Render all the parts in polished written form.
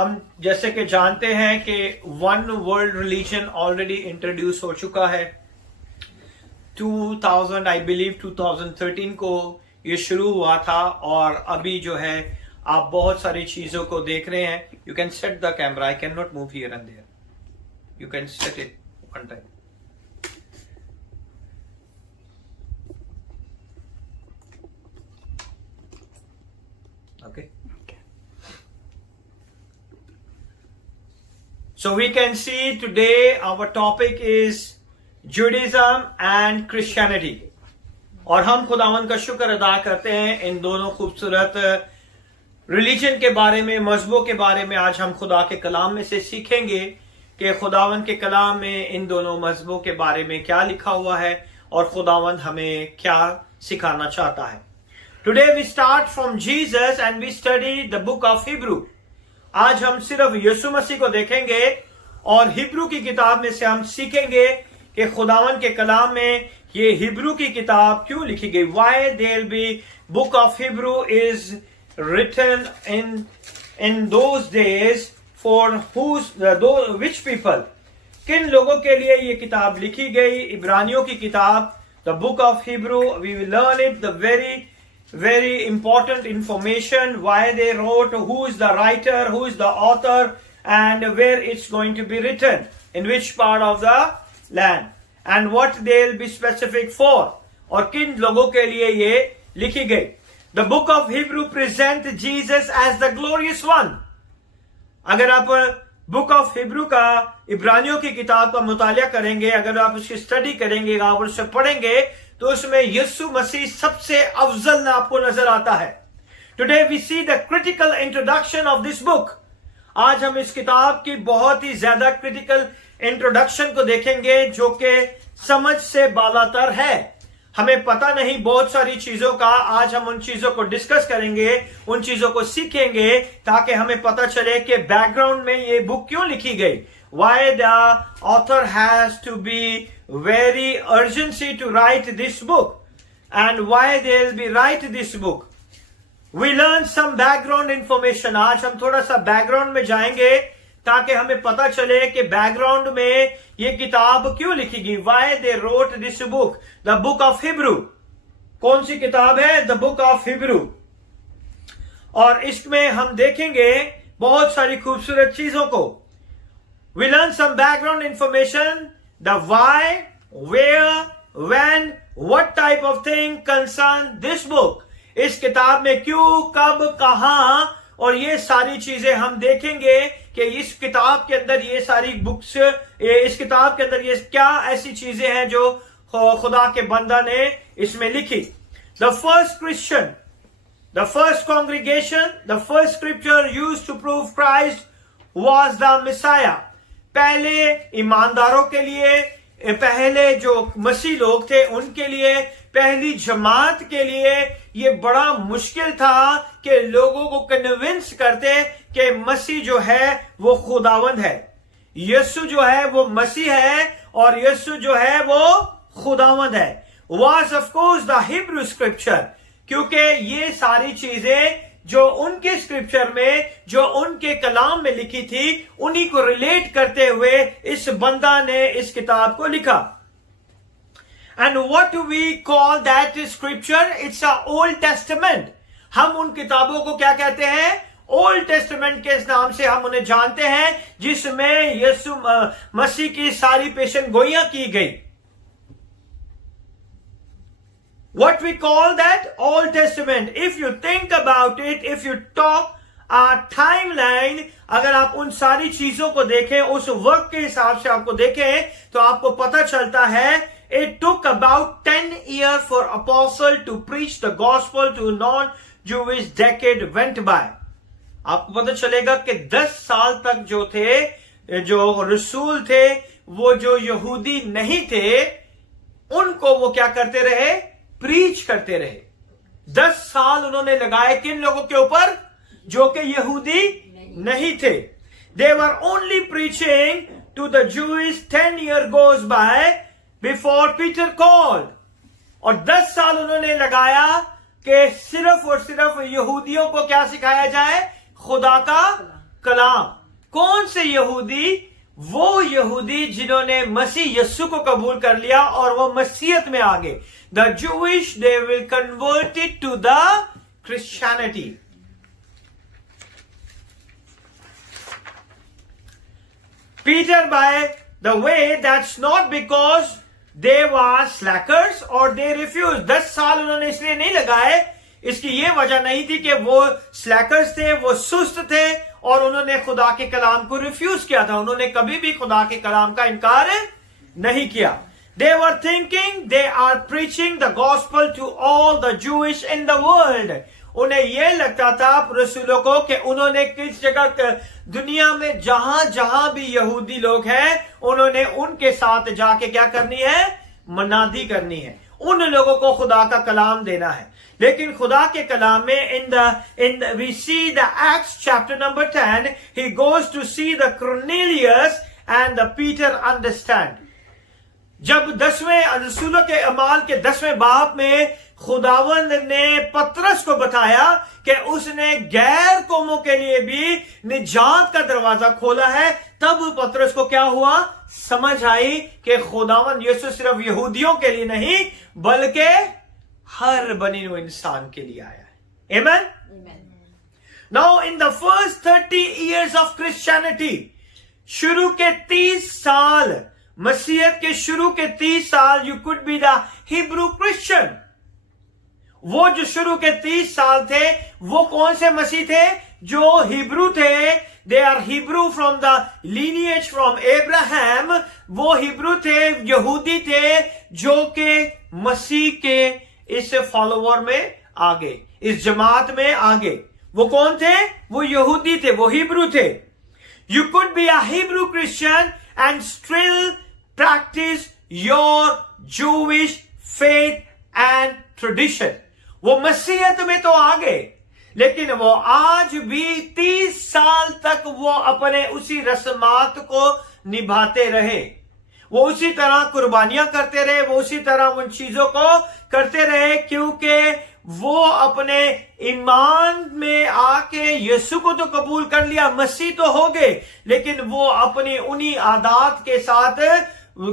हम जैसे कि जानते हैं कि one world religion already introduce हो चुका है। 2000 आई बिलीव 2013 को ये शुरू हुआ था और अभी जो है आप बहुत सारी चीजों को देख रहे हैं। You can set the camera, I can not move here and there, you can set it one time. Okay. So we can see today our topic is Judaism and Christianity. और हम खुदावन का शुक्र अदा करते हैं इन दोनों खूबसूरत रिलीजन के बारे में, मजहबों के बारे में। आज हम खुदा के कलाम में से सीखेंगे कि खुदावन के कलाम में इन दोनों मजहबों के बारे में क्या लिखा हुआ है और खुदावन हमें क्या सिखाना चाहता है। Today we start from Jesus and we study the book of Hebrew. आज हम सिर्फ यीशु मसीह को देखेंगे और हिब्रू की किताब में से हम सीखेंगे कि खुदावन के कलाम में ये हिब्रू की किताब क्यों लिखी गई। Why there will be book of Hebrew is written in those days for which people, किन लोगों के लिए ये किताब लिखी गई। इब्रानियों की किताब, the book of Hebrew, we will learn it, the very important information, why they wrote, who is the writer, who is the author, and where it's going to be written, in which part of the land, and what they'll be specific for, और किन लोगों के लिए ये लिखी गई। The book of Hebrew present Jesus as the glorious one. अगर आप बुक ऑफ हिब्रू का, इब्रानियों की किताब का मुतालिया करेंगे, अगर आप उसकी स्टडी करेंगे, आप उसे पढ़ेंगे, तो उसमें यीशु मसीह सबसे अफजल आपको नजर आता है। Today we see the critical introduction of this book. आज हम इस किताब की बहुत ही ज्यादा क्रिटिकल इंट्रोडक्शन को देखेंगे जो कि समझ से बालातर है। हमें पता नहीं बहुत सारी चीजों का, आज हम उन चीजों को डिस्कस करेंगे, उन चीजों को सीखेंगे ताकि हमें पता चले कि बैकग्राउंड में ये बुक क्यों लिखी गई। Why the author has to be very urgency to write this book and why they will be write this book. We learn some background information. आज हम थोड़ा सा बैकग्राउंड में जाएंगे ताकि हमें पता चले कि बैकग्राउंड में ये किताब क्यों लिखी गई। Why they wrote this book, the book of Hebrew. कौन सी किताब है? The book of Hebrew. और इसमें हम देखेंगे बहुत सारी खूबसूरत चीजों को। We learn some background information, the why, where, when, what type of thing concern this book. इस किताब में क्यों, कब, कहां, और ये सारी चीजें हम देखेंगे कि इस किताब के अंदर ये सारी बुक्स, इस किताब के अंदर ये क्या ऐसी चीजें हैं जो खुदा के बंदा ने इसमें लिखी। The first Christian, the first congregation, the first scripture used to prove Christ was the Messiah. पहले ईमानदारों के लिए, पहले जो मसीह लोग थे उनके लिए, पहली जमात के लिए ये बड़ा मुश्किल था कि लोगों को कन्विंस करते कि मसीह जो है वो खुदावंद है, यीशु जो है वो मसीह है और यीशु जो है वो खुदावंद है। Was of course the Hebrew scripture, क्योंकि ये सारी चीजें जो उनके स्क्रिप्चर में, जो उनके कलाम में लिखी थी, उन्हीं को रिलेट करते हुए इस बंदा ने इस किताब को लिखा। And what do we call that scripture? It's a Old Testament. हम उन किताबों को क्या कहते हैं? ओल्ड टेस्टामेंट के नाम से हम उन्हें जानते हैं, जिसमें यीशु मसीह की सारी पेशन गोइयां की गई। What we call that? Old Testament. If you think about it, if you talk a timeline, अगर आप उन सारी चीजों को देखें, उस वक्त के हिसाब से आपको देखें, तो आपको पता चलता है it took about 10 years for apostle to preach the gospel to non-Jewish decade went by. आपको पता चलेगा कि 10 साल तक जो थे, जो रसूल थे, वो जो यहूदी नहीं थे, उनको वो क्या करते रहे? प्रीच करते रहे। 10 साल उन्होंने लगाए किन लोगों के ऊपर? जो कि यहूदी नहीं थे। They were only preaching to the Jews. 10 years goes by before Peter called. और 10 साल उन्होंने लगाया कि सिर्फ और सिर्फ यहूदियों को क्या सिखाया जाए? खुदा का कलाम। कौन से यहूदी? वो यहूदी जिन्होंने मसीह यस्सु को कबूल कर लिया और वो मसीहत में आ गए। The Jewish they will converted to the Christianity. Peter, by the way, that's not because they were slackers or they refused. 10 साल उन्होंने इसलिए नहीं लगाए, इसकी ये वजह नहीं थी कि वो स्लैकर्स थे, वो सुस्त थे और उन्होंने खुदा के कलाम को रिफ्यूज किया था। उन्होंने कभी भी खुदा के कलाम का इनकार नहीं किया। They were thinking they are preaching the gospel to all the Jewish in the world. उन्हें यह लगता था रसूलों को कि उन्होंने किस जगह दुनिया में जहां जहां भी यहूदी लोग हैं, उन्होंने उनके साथ जाके क्या करनी है? मनादी करनी है, उन लोगों को खुदा का कलाम देना है। लेकिन खुदा के कलाम में in the we see the Acts chapter number 10, he goes to see the Cornelius and the Peter understand. जब 10वें रसूलों के अमाल के 10वें बाब में खुदावंद ने पतरस को बताया कि उसने गैर कौमों के लिए भी निजात का दरवाजा खोला है, तब पतरस को क्या हुआ? समझ आई कि खुदावंद यीशु सिर्फ यहूदियों के लिए नहीं बल्कि हर बने हुए इंसान के लिए आया है। Amen? Now in the first 30 years of Christianity, शुरू के 30 साल, मसीहत के शुरू के 30 साल, you could be the Hebrew Christian. वो जो शुरू के 30 साल थे, वो कौन से मसीह थे? जो हिब्रू थे। They are Hebrew from the lineage from Abraham. वो हिब्रू थे, यहूदी थे, जो कि मसीह के इस फॉलोवर में आ गए, इस जमात में आ गए। वो कौन थे? वो यहूदी थे, वो हिब्रू थे। You could be a Hebrew Christian and still practice your Jewish faith and tradition. वो मसीहत में तो आ गए, लेकिन वो आज भी 30 साल तक वो अपने उसी रस्मात को निभाते रहे। वो उसी तरह कुर्बानियां करते रहे, वो उसी तरह उन चीजों को करते रहे, क्योंकि वो अपने ईमान में आके यीशु को तो कबूल कर लिया, मसीह तो हो गए, लेकिन वो अपनी उन्हीं आदात के साथ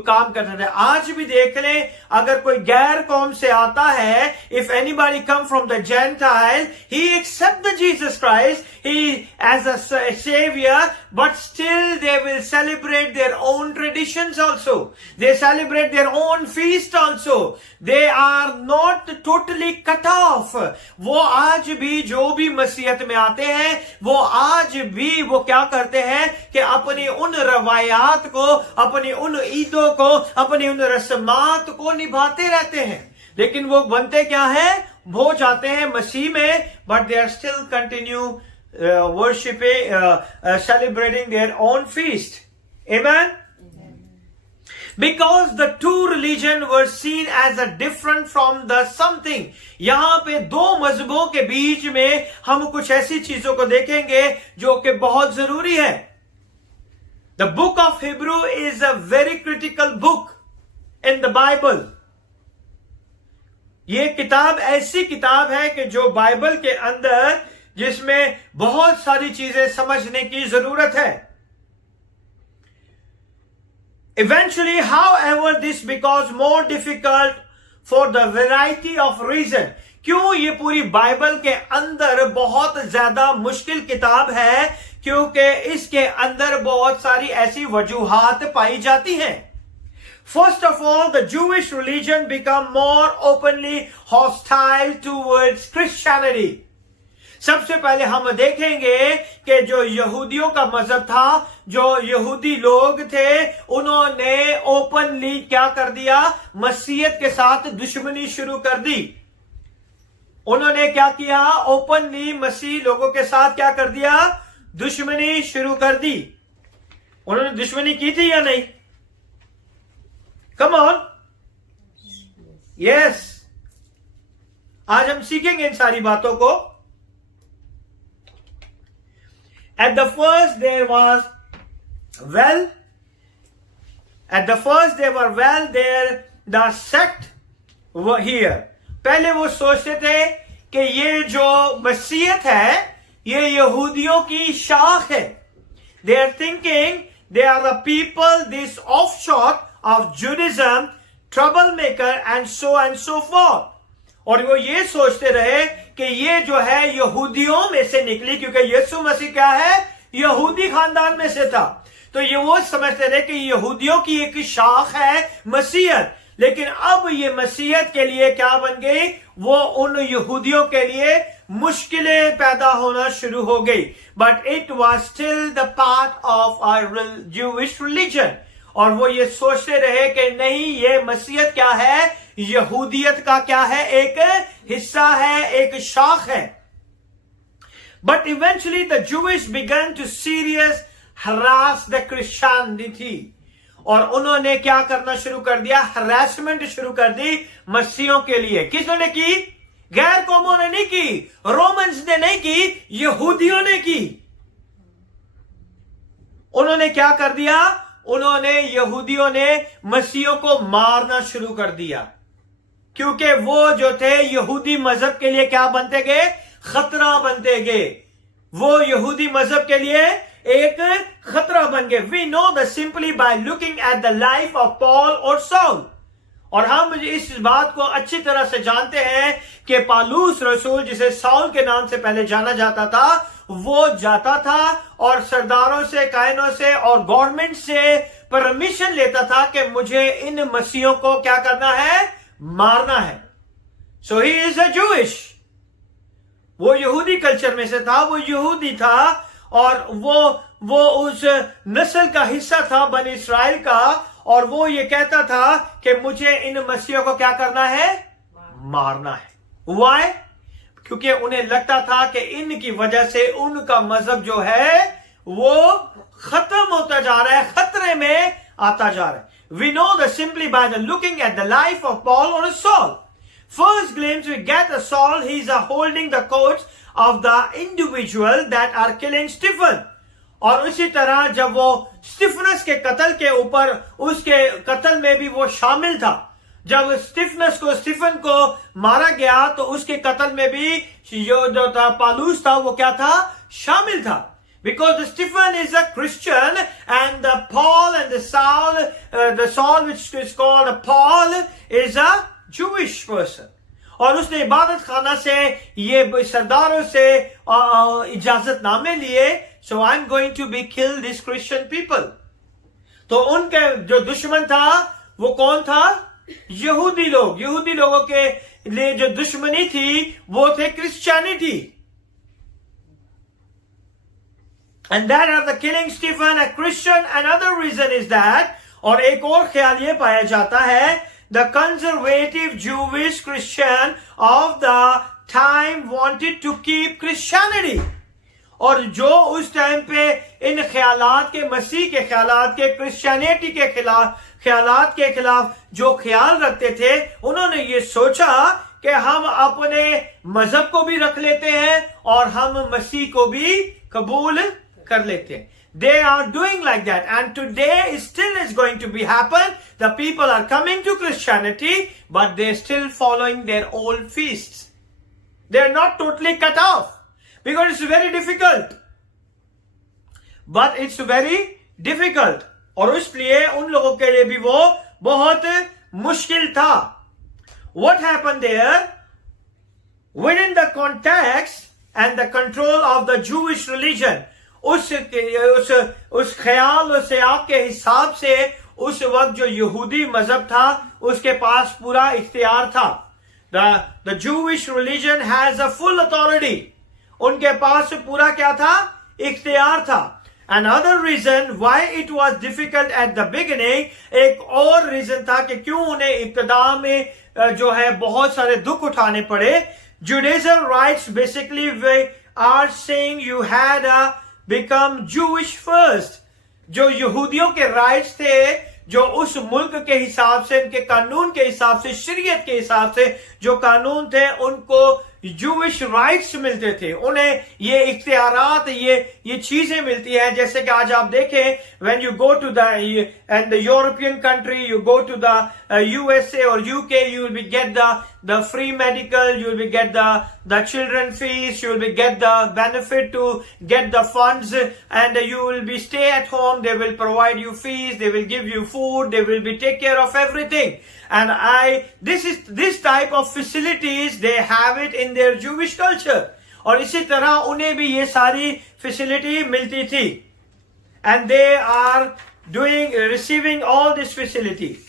काम करते थे। आज भी देख लें, अगर कोई गैर कौम से आता है, if anybody come from the gentile, he accept the Jesus Christ he as a savior, but still they will celebrate their own traditions also. They celebrate their own feast also. They are not totally cut off. वो आज भी जो भी मसीहत में आते हैं, वो आज भी वो क्या करते हैं कि अपनी उन रवायात को, अपनी उन ईदों को, अपनी उन रस्मात को निभाते रहते हैं। लेकिन वो बनते क्या है? वो जाते हैं मसीह में, but they are still continue worshipping, celebrating their own feast. Amen? Because the two religions were seen as a different from the something. यहां पे दो मजहबों के बीच में हम कुछ ऐसी चीजों को देखेंगे जो कि बहुत जरूरी है। The book of Hebrew is a very critical book in the Bible. ये किताब ऐसी किताब है कि जो बाइबल के अंदर, जिसमें बहुत सारी चीजें समझने की जरूरत है। Eventually, however, this becomes more difficult for the variety of reason. क्यों ये पूरी बाइबल के अंदर बहुत ज्यादा मुश्किल किताब है? क्योंकि इसके अंदर बहुत सारी ऐसी वजूहात पाई जाती हैं। First of all, the Jewish religion become more openly hostile towards Christianity. सबसे पहले हम देखेंगे कि जो यहूदियों का मजहब था, जो यहूदी लोग थे, उन्होंने ओपनली क्या कर दिया? मसीहत के साथ दुश्मनी शुरू कर दी। उन्होंने क्या किया? ओपनली मसीह लोगों के साथ क्या कर दिया? दुश्मनी शुरू कर दी। उन्होंने दुश्मनी की थी या नहीं? Come on, yes. आज हम सीखेंगे इन सारी बातों को। At the first they were well there the sect were here. पहले वो सोचते थे कि ये जो मसीहत है, ये यहूदियों की शाख है। they are thinking they are the people, this offshoot of Judaism, troublemaker and so forth. और वो ये सोचते रहे कि ये जो है यहूदियों में से निकली, क्योंकि यीशु मसीह क्या है, यहूदी खानदान में से था। तो ये वो समझते थे कि यहूदियों की एक शाख है मसीहत, लेकिन अब ये मसीहत के लिए क्या बन गई, वो उन यहूदियों के लिए मुश्किलें पैदा होना शुरू हो गई। But it was still the part of our Jewish religion. और वो ये सोचते रहे कि नहीं, ये मसीहत क्या है, यहूदियत का क्या है, एक हिस्सा है, एक शाख है। But eventually the Jewish began to serious harass the Christianity. और उन्होंने क्या करना शुरू कर दिया, हरासमेंट शुरू कर दी मसीहों के लिए। किसने की? गैर कौमों ने नहीं की, रोमन्स ने नहीं की, यहूदियों ने की। उन्होंने क्या कर दिया, उन्होंने यहूदियों ने मसीहों को मारना शुरू कर दिया, क्योंकि वो जो थे यहूदी मजहब के लिए क्या बनते गए, खतरा बनते गए। वो यहूदी मजहब के लिए एक खतरा बन गए। We know the simply by looking at the life of Paul और साउल। और हम इस बात को अच्छी तरह से जानते हैं कि पालूस रसूल, जिसे साउल के नाम से पहले जाना जाता था, वो जाता था और सरदारों से, कायनों से और गवर्नमेंट से परमिशन लेता था कि मुझे इन मसीहों को क्या करना है, मारना है। So he is a Jewish. वो यहूदी कल्चर में से था, वो यहूदी था और वो उस नस्ल का हिस्सा था, बनी इस्राएल का। और वो ये कहता था कि मुझे इन मसीहों को क्या करना है, मारना है। Why? क्योंकि उन्हें लगता था कि इनकी वजह से उनका मजहब जो है वो खत्म होता जा रहा है, खतरे में आता जा रहा है। We know that simply by the looking at the life of Paul or Saul. First glimpse we get of Saul, he is holding the coats of the individual that are killing Stephen. और उसी तरह जब वो Stephens के कत्ल के ऊपर, उसके कत्ल में भी वो शामिल था। जब स्टीफन को मारा गया तो उसके कत्ल में भी जो था पालूस था, वो क्या था, शामिल था। Because Stephen is a Christian and the Paul and the Saul which is called Paul is a Jewish person. और उसने इबादत खाना से ये सरदारों से इजाजत नामे लिए, so I'm going to be kill these Christian people. तो उनके जो दुश्मन था वो कौन था, यहूदी लोग। यहूदी लोगों के लिए जो दुश्मनी थी वो थे Christianity. And that are the killing Stephen a Christian. Another reason is that, और एक और ख्याल ये पाया जाता है, the conservative Jewish Christian of the time wanted to keep Christianity. और जो उस टाइम पे इन ख्यालात के, मसीह के ख्यालात के, क्रिश्चियनिटी के ख्यालात के खिलाफ जो ख्याल रखते थे, उन्होंने ये सोचा कि हम अपने मजहब को भी रख लेते हैं और हम मसीह को भी कबूल कर लेते हैं। They are doing like that, and today still is going to be happen. The people are coming to Christianity, but they're still following their old feasts. They're not totally cut off because it's very difficult. But it's very difficult. और इसलिए उन लोगों के लिए भी वो बहुत मुश्किल था। What happened there? Within the context and the control of the Jewish religion, उस ख्याल और सियाक के हिसाब से उस वक्त जो यहूदी मजहब था उसके पास पूरा इख्तियार था। The Jewish religion has a full authority. उनके पास पूरा क्या था, इख्तियार था। Another reason why it was difficult at the beginning, एक और रीजन था कि क्यों उन्हें इब्तिदा में जो है बहुत सारे दुख उठाने पड़े। Judaism rights basically we are saying you had become Jewish first. जो यहूदियों के राइट्स थे, जो उस मुल्क के हिसाब से, उनके कानून के हिसाब से, शरीयत के हिसाब से जो कानून थे, उनको जूविश राइट्स मिलते थे। उन्हें ये इख्तियारात, ये चीजें मिलती हैं। जैसे कि आज आप देखें, when you go to the European country, you go to the USA or UK, you will get the the free medical, you will be get the children fees, you will be get the benefit to get the funds, and you will be stay at home. They will provide you fees, they will give you food, they will be take care of everything. And this type of facilities they have it in their Jewish culture. और इसी तरह उन्हें भी ये सारी facility मिलती थी. And they are receiving all this facility.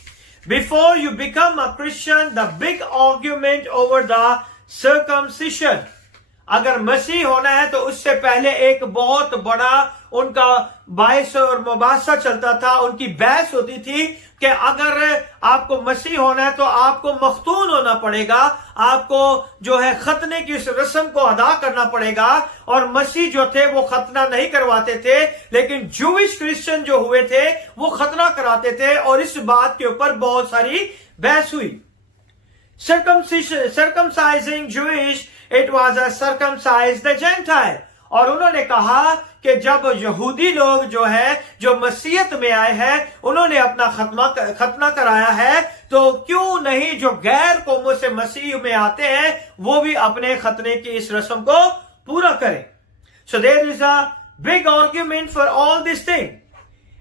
Before you become a Christian, the big argument over the circumcision. अगर मसीह होना है तो उससे पहले एक बहुत बड़ा उनका बहस और मुबासा चलता था, उनकी बहस होती थी कि अगर आपको मसीह होना है तो आपको मख्तून होना पड़ेगा, आपको जो है खतने की उस रस्म को अदा करना पड़ेगा. और मसीह जो थे वो खतना नहीं करवाते थे, लेकिन जूविश क्रिश्चियन जो हुए थे वो खतना कराते थे. और इस बात के ऊपर बहुत सारी बहस हुई. circumcising Jewish, it was a circumcised the Gentile. और उन्होंने कहा कि जब यहूदी लोग जो है जो मसीहत में आए हैं उन्होंने अपना खतना कराया है, तो क्यों नहीं जो गैर कौमों से मसीह में आते हैं वो भी अपने खतने की इस रस्म को पूरा करें. So there is a big argument for all this thing.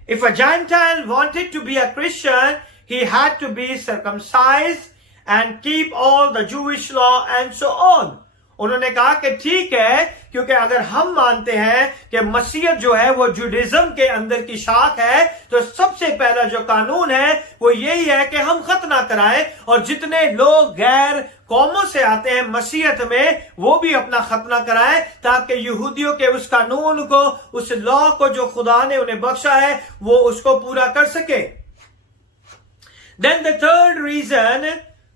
If a Gentile wanted to be a Christian, he had to be circumcised and keep all the Jewish law and so on. उन्होंने कहा कि ठीक है, क्योंकि अगर हम मानते हैं कि मसीहत जो है वो जुडिज्म के अंदर की शाख है, तो सबसे पहला जो कानून है वो यही है कि हम खतना कराएं. और जितने लोग गैर कौमों से आते हैं मसीहत में वो भी अपना खतना कराएं, ताकि यहूदियों के उस कानून को, उस लॉ को जो खुदा ने उन्हें बख्शा है वो उसको पूरा कर सके. Then the third reason,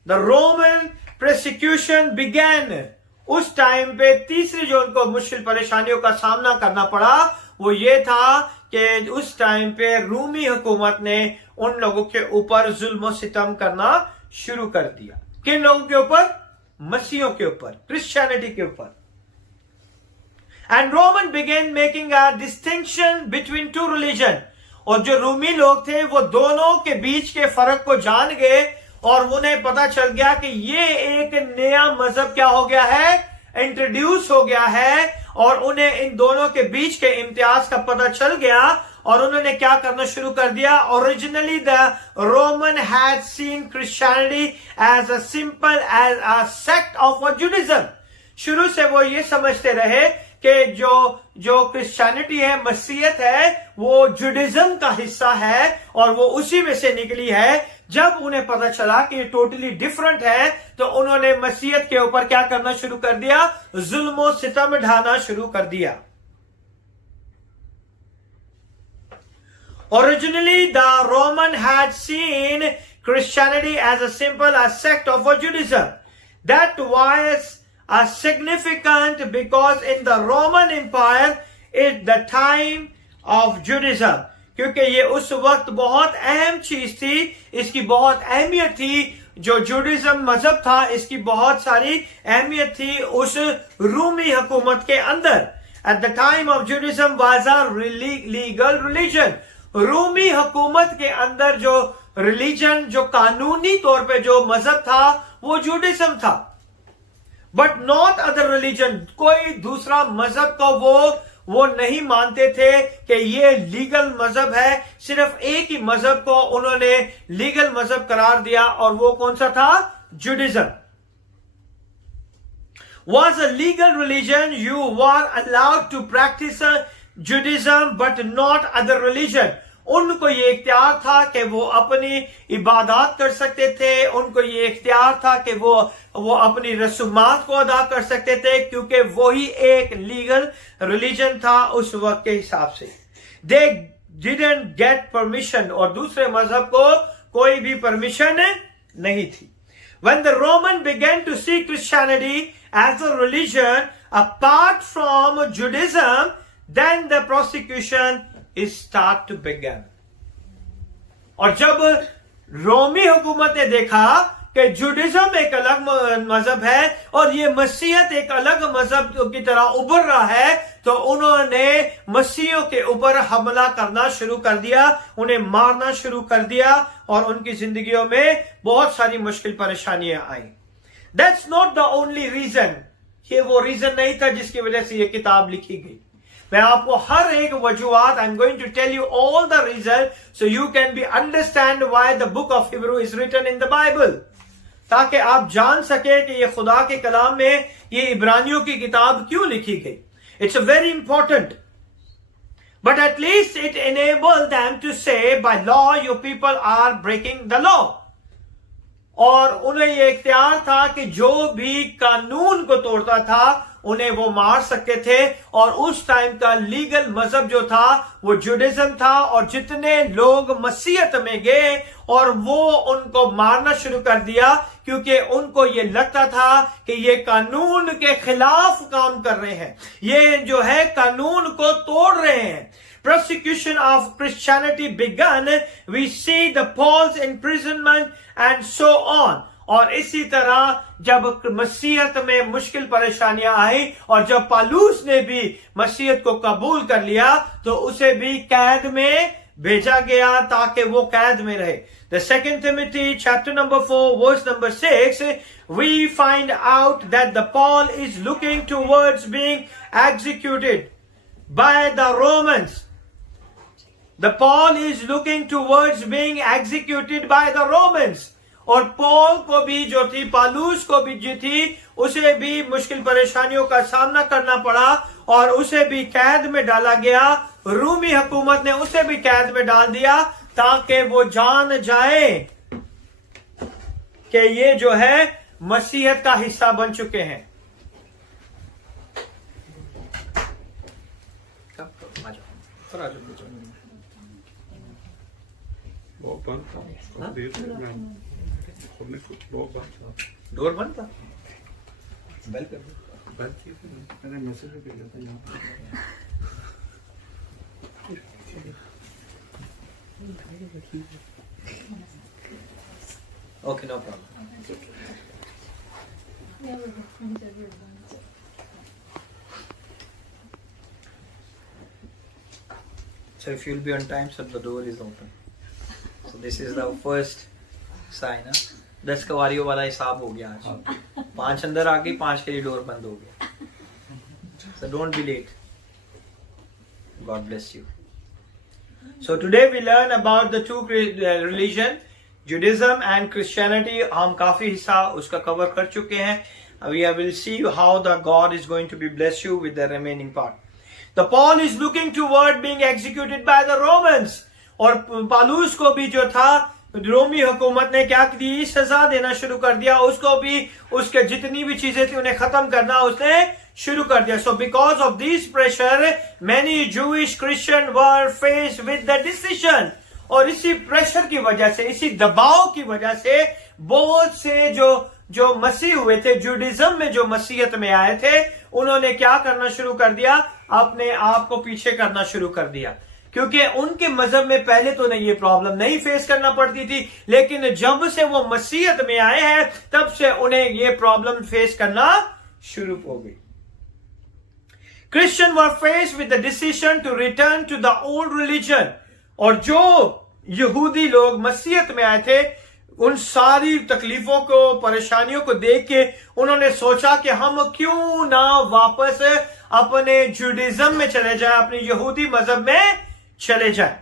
the Roman persecution began. उस टाइम पे तीसरी जो उनको मुश्किल परेशानियों का सामना करना पड़ा वो ये था कि उस टाइम पे रूमी हुकूमत ने उन लोगों के ऊपर जुल्म सितम करना शुरू कर दिया. किन लोगों के ऊपर? मसीहों के ऊपर, क्रिश्चियनिटी के ऊपर. And Roman began making a distinction between two religion. और जो रूमी लोग थे वो दोनों के बीच के फर्क को जान गए और उन्हें पता चल गया कि ये एक नया मजहब क्या हो गया है, इंट्रोड्यूस हो गया है. और उन्हें इन दोनों के बीच के इम्तियाज का पता चल गया और उन्होंने क्या करना शुरू कर दिया. Originally the Roman had seen Christianity as a simple as a sect of Judaism. शुरू से वो ये समझते रहे कि जो क्रिश्चियनिटी है, मसीहत है, वो जुडिज्म का हिस्सा है और वो उसी में से निकली है. जब उन्हें पता चला कि ये टोटली डिफरेंट है तो उन्होंने मसीहत के ऊपर क्या करना शुरू कर दिया, जुल्म सितम ढाना शुरू कर दिया. Originally, the Roman had seen Christianity as a simple sect of Judaism. That was significant because in the Roman Empire, it's the time of Judaism. क्योंकि ये उस वक्त बहुत अहम चीज थी, इसकी बहुत अहमियत थी. जो जुडिज्म मजहब था इसकी बहुत सारी अहमियत थी उस रूमी हुकूमत के अंदर. At the time of Judaism was a legal religion. Rumi हुकूमत के अंदर जो रिलीजन, जो कानूनी तौर पे जो मजहब था वो जुडिज्म था. But not other religion. कोई दूसरा मजहब को वो नहीं मानते थे कि ये लीगल मजहब है. सिर्फ एक ही मजहब को उन्होंने लीगल मजहब करार दिया और वो कौन सा था? Judaism. Was a legal religion. You were allowed to practice Judaism but not other religion. उनको ये इख्तियार था कि वो अपनी इबादत कर सकते थे, उनको ये इख्तियार था कि वो अपनी रसूमात को अदा कर सकते थे, क्योंकि वही एक लीगल रिलीजन था उस वक्त के हिसाब से. They didn't get permission. और दूसरे मजहब को कोई भी परमिशन नहीं थी. When the Roman began to see Christianity as a religion apart from Judaism, then the persecution is start to begin. और जब रोमी हुकूमत ने देखा कि जुडिज्म एक अलग मजहब है और ये मसीहत एक अलग मजहब की तरह उभर रहा है, तो उन्होंने मसीहियों के ऊपर हमला करना शुरू कर दिया, उन्हें मारना शुरू कर दिया और उनकी जिंदगियों में बहुत सारी मुश्किल परेशानियां आई. That's not the only reason. ये वो रीजन नहीं था जिसकी वजह से ये किताब लिखी गई। मैं आपको हर एक वजूहात, I am going to tell you all the reason so you can be understand why the book of Hebrew is written in the Bible, ताकि आप जान सके कि ये खुदा के कलाम में ये इब्रानियों की किताब क्यों लिखी गई। It's a very important, but at least it enable them to say by law your people are breaking the law. और उन्हें यह इख्तियार था कि जो भी कानून को तोड़ता था उन्हें वो मार सकते थे। और उस टाइम का लीगल मजहब जो था वो जुडिज्म था, और जितने लोग मसीहत में गए और वो उनको मारना शुरू कर दिया, क्योंकि उनको ये लगता था कि ये कानून के खिलाफ काम कर रहे हैं, ये जो है कानून को तोड़ रहे हैं। Persecution of Christianity began. We see the Paul's imprisonment and so on. और इसी तरह जब मसीहत में मुश्किल परेशानियां आई और जब पालूस ने भी मसीहत को कबूल कर लिया तो उसे भी कैद में भेजा गया ताकि वो कैद में रहे। The 2 Timothy chapter number 4 verse number 6, we find out that the Paul is looking towards being executed by the Romans. The Paul is looking towards being executed by the Romans. और पॉल को भी जो थी, पालूस को भी जो थी, उसे भी मुश्किल परेशानियों का सामना करना पड़ा और उसे भी कैद में डाला गया। रूमी हुकूमत ने उसे भी कैद में डाल दिया ताकि वो जान जाए कि ये जो है मसीहत का हिस्सा बन चुके हैं। डोर बंद था, बेल कर दो, मैंने मैसेज भी भेजा था यहाँ पर। Okay, no problem. So if you'll be on time, so the door is open. So this is the first sign. 10 कवारियों वाला हिसाब हो गया आज। 5 अंदर आ गई, 5 के लिए डोर बंद हो गया। So don't be late. God bless you. So today we learn about the two religion, Judaism and Christianity. हम काफी हिस्सा उसका कवर कर चुके हैं। We will see how the God is going to be bless you with the remaining part. The Paul is looking toward being executed by the Romans. और पालूस को भी जो था रोमी हुकूमत ने क्या की, सजा देना शुरू कर दिया। उसको भी उसके जितनी भी चीजें थी उन्हें खत्म करना उसने शुरू कर दिया। So because of this pressure, many Jewish Christians were faced with the decision. और इसी प्रेशर की वजह से, इसी दबाव की वजह से बहुत से जो मसीह हुए थे, जुडिज्म में जो मसीहत में आए थे, उन्होंने क्या करना शुरू कर दिया, अपने आप को पीछे करना शुरू कर दिया। क्योंकि उनके मजहब में पहले तो ये प्रॉब्लम नहीं फेस करना पड़ती थी, लेकिन जब से वो मसीहत में आए हैं तब से उन्हें ये प्रॉब्लम फेस करना शुरू हो गई। Christians were faced with the decision to return to the old religion. और जो यहूदी लोग मसीहत में आए थे, उन सारी तकलीफों को, परेशानियों को देख के उन्होंने सोचा कि हम क्यों ना वापस अपने जुडिज्म में चले जाएं, अपने यहूदी मजहब में चले जाएं।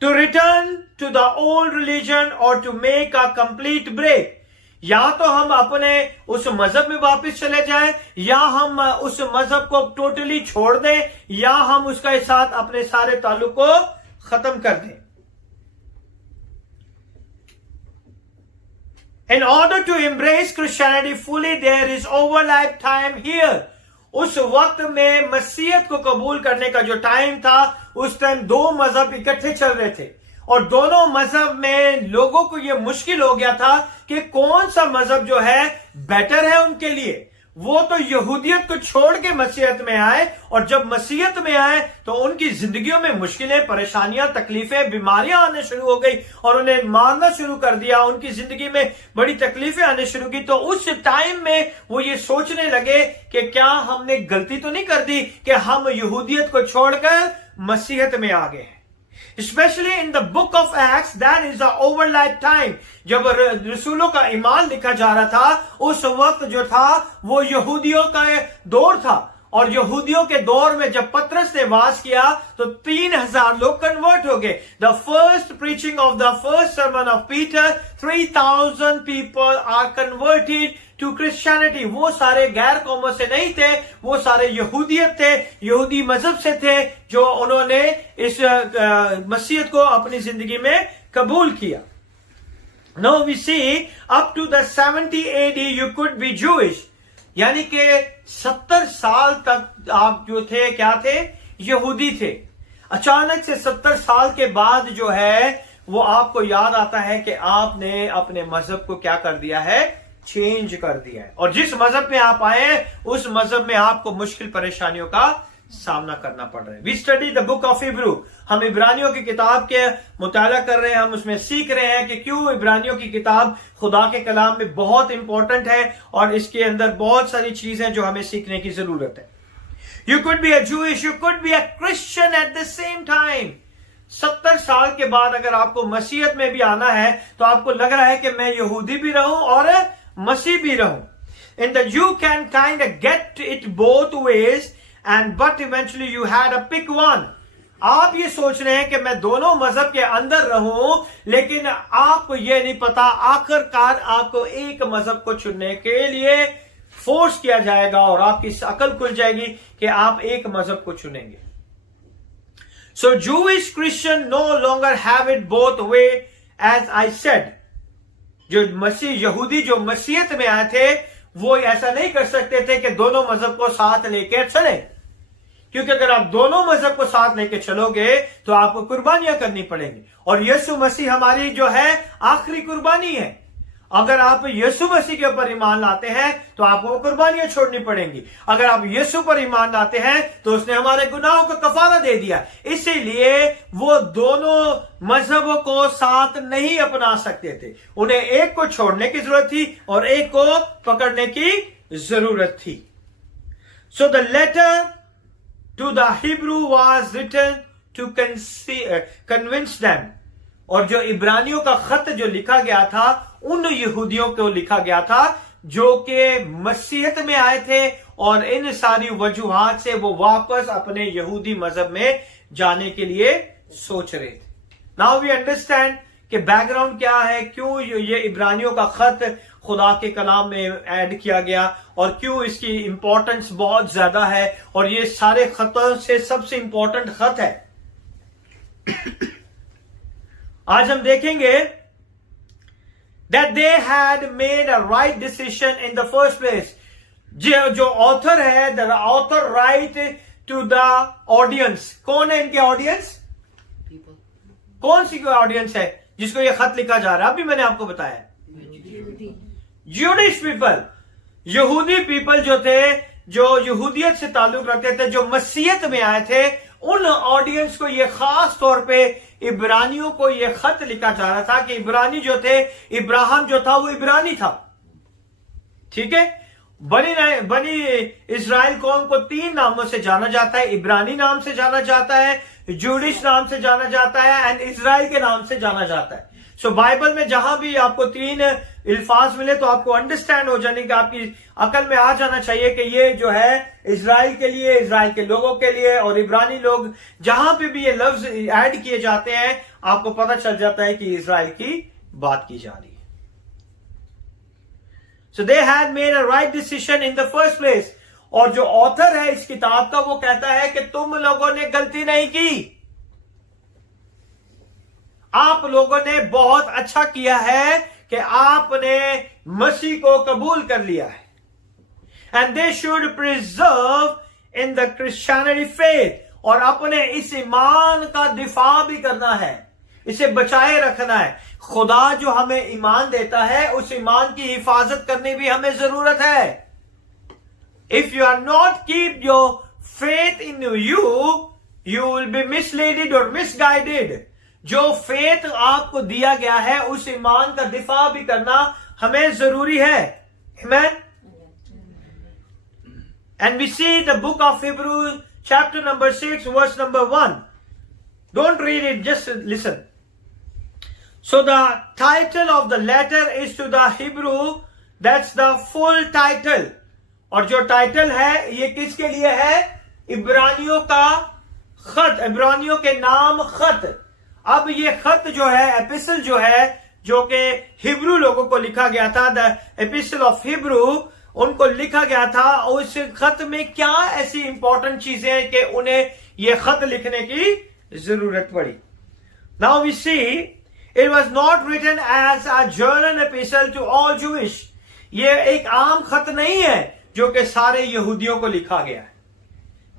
To return to the old religion or to make a complete break. या तो हम अपने उस मजहब में वापस चले जाएं, या हम उस मजहब को टोटली छोड़ दें, या हम उसके साथ अपने सारे ताल्लुक को खत्म कर दें। In order to embrace Christianity fully, there is overlap time here. उस वक्त में मसीहत को कबूल करने का जो टाइम था, उस टाइम दो मजहब इकट्ठे चल रहे थे और दोनों मजहब में लोगों को यह मुश्किल हो गया था कि कौन सा मजहब जो है बेटर है उनके लिए। वो तो यहूदियत को छोड़ के मसीहत में आए, और जब मसीहत में आए तो उनकी जिंदगियों में मुश्किलें, परेशानियां, तकलीफें, बीमारियां आने शुरू हो गई और उन्हें मारना शुरू कर दिया। उनकी जिंदगी में बड़ी तकलीफें आने शुरू की। तो उस टाइम में वो ये सोचने लगे कि क्या हमने गलती तो नहीं कर दी कि हम यहूदियत को छोड़कर मसीहत में आ गए हैं। Specially in the book of acts, that is the overlap time. जब रसूलों का ईमान लिखा जा रहा था, उस वक्त जो था वो यहूदियों का दौर था, और यहूदियों के दौर में जब पतरस ने वास किया तो 3000 लोग कन्वर्ट हो गए। The first preaching of the first sermon of Peter, 3000 people are converted to Christianity. वो सारे गैर कौमों से नहीं थे, वो सारे यहूदियत थे, यहूदी मजहब से थे, जो उन्होंने इस मसीहत को अपनी जिंदगी में कबूल किया। Now we see up to the 70 AD you could be Jewish, यानी कि 70 साल तक आप जो थे क्या थे, यहूदी थे। अचानक से 70 साल के बाद जो है वो आपको याद आता है कि आपने अपने मजहब को क्या कर दिया है, चेंज कर दिया है, और जिस मजहब में आप आए उस मजहब में आपको मुश्किल परेशानियों का सामना करना पड़ रहा है। We study the book of Hebrew, हम इब्रानियों की किताब के मुताला कर रहे हैं, हम उसमें सीख रहे हैं कि क्यों इब्रानियों की किताब खुदा के कलाम में बहुत इंपॉर्टेंट है, और इसके अंदर बहुत सारी चीजें जो हमें सीखने की जरूरत है। You could be a Jewish, you could be a Christian at the same time. 70 साल के बाद अगर आपको मसीहत में भी आना है तो आपको लग रहा है कि मैं यहूदी भी रहूं और मसीह भी रहूं। In the you can kind get it both ways and but eventually you had a pick one. आप ये सोच रहे हैं कि मैं दोनों मजहब के अंदर रहूं, लेकिन आपको ये नहीं पता आखिरकार आपको एक मजहब को चुनने के लिए फोर्स किया जाएगा, और आपकी अकल खुल जाएगी कि आप एक मजहब को चुनेंगे। So Jewish Christian no longer have it both way, as I said. जो मसीह यहूदी जो मसीहत में आए थे वो ऐसा नहीं कर सकते थे कि दोनों मजहब को साथ लेकर चले, क्योंकि अगर आप दोनों मजहब को साथ लेके चलोगे तो आपको कुर्बानियां करनी पड़ेंगी, और यीशु मसीह हमारी जो है आखिरी कुर्बानी है। अगर आप यीशु मसीह के ऊपर ईमान लाते हैं तो आपको कुर्बानियां छोड़नी पड़ेंगी। अगर आप यीशु पर ईमान लाते हैं तो उसने हमारे गुनाहों का कफारा दे दिया, इसीलिए वो दोनों मजहबों को साथ नहीं अपना सकते थे। उन्हें एक को छोड़ने की जरूरत थी और एक को पकड़ने की जरूरत थी। So the letter to the Hebrew was written to convince them, और जो इब्रानियों का खत जो लिखा गया था उन यहूदियों को लिखा गया था जो कि मसीहत में आए थे और इन सारी वजूहात से वो वापस अपने यहूदी मजहब में जाने के लिए सोच रहे थे। नाउ वी अंडरस्टैंड कि बैकग्राउंड क्या है, क्यों ये इब्रानियों का खत खुदा के कलाम में ऐड किया गया और क्यों इसकी इंपॉर्टेंस बहुत ज्यादा है, और ये सारे खतों से सबसे इंपॉर्टेंट खत है। आज हम देखेंगे that they had made a right decision in the first place. जो ऑथर है, the author write to the audience. कौन है इनके ऑडियंस? कौन सी ऑडियंस है जिसको ये खत लिखा जा रहा है? अभी मैंने आपको बताया, ज्यूडिश पीपल, यहूदी पीपल जो थे, जो यहूदियत से ताल्लुक रखते थे, जो मसीहत में आए थे, उन ऑडियंस को ये खास तौर पे इब्रानियों को ये खत लिखा जा रहा था कि इब्रानी जो थे, इब्राहिम जो था वो इब्रानी था, ठीक है। बनी इस्राइल कौम को 3 नामों से जाना जाता है। इब्रानी नाम से जाना जाता है, जूडिश नाम से जाना जाता है, एंड इजराइल के नाम से जाना जाता है। सो बाइबल में जहां भी आपको 3 अल्फाज मिले तो आपको अंडरस्टैंड हो जाने की, आपकी अकल में आ जाना चाहिए कि ये जो है इजराइल के लिए, इजराइल के लोगों के लिए, और इब्रानी लोग, जहां पे भी ये लफ्ज ऐड किए जाते हैं आपको पता चल जाता है कि इजराइल की बात की जा रही है। So they had made a right decision in the first place, और जो ऑथर है इस किताब का वो कहता है कि तुम लोगों ने गलती नहीं की, आप लोगों ने बहुत अच्छा किया है कि आपने मसीह को कबूल कर लिया है। And they should preserve in the Christianity faith, और अपने इस ईमान का दिफा भी करना है, इसे बचाए रखना है। खुदा जो हमें ईमान देता है उस ईमान की हिफाजत करने भी हमें जरूरत है। If you are not keep your faith in you will be misleaded और मिसगाइडेड। जो फेथ आपको दिया गया है उस ईमान का दिफा भी करना हमें जरूरी है। आमीन। And we see the book of Hebrew chapter number 6 verse number 1। Don't read it, just listen. So the title of the letter is to the Hebrew, that's the full title. और जो टाइटल है ये किसके लिए है? इब्रानियों का खत, इब्रानियों के नाम खत। अब ये खत जो है, एपिसल जो है, जो कि हिब्रू लोगों को लिखा गया था, द एपिसल ऑफ हिब्रू, उनको लिखा गया था। और उस खत में क्या ऐसी इंपॉर्टेंट चीजें हैं कि उन्हें ये खत लिखने की जरूरत पड़ी? Now we see it was not written as a general epistle to all Jewish. ये एक आम खत नहीं है जो कि सारे यहूदियों को लिखा गया है।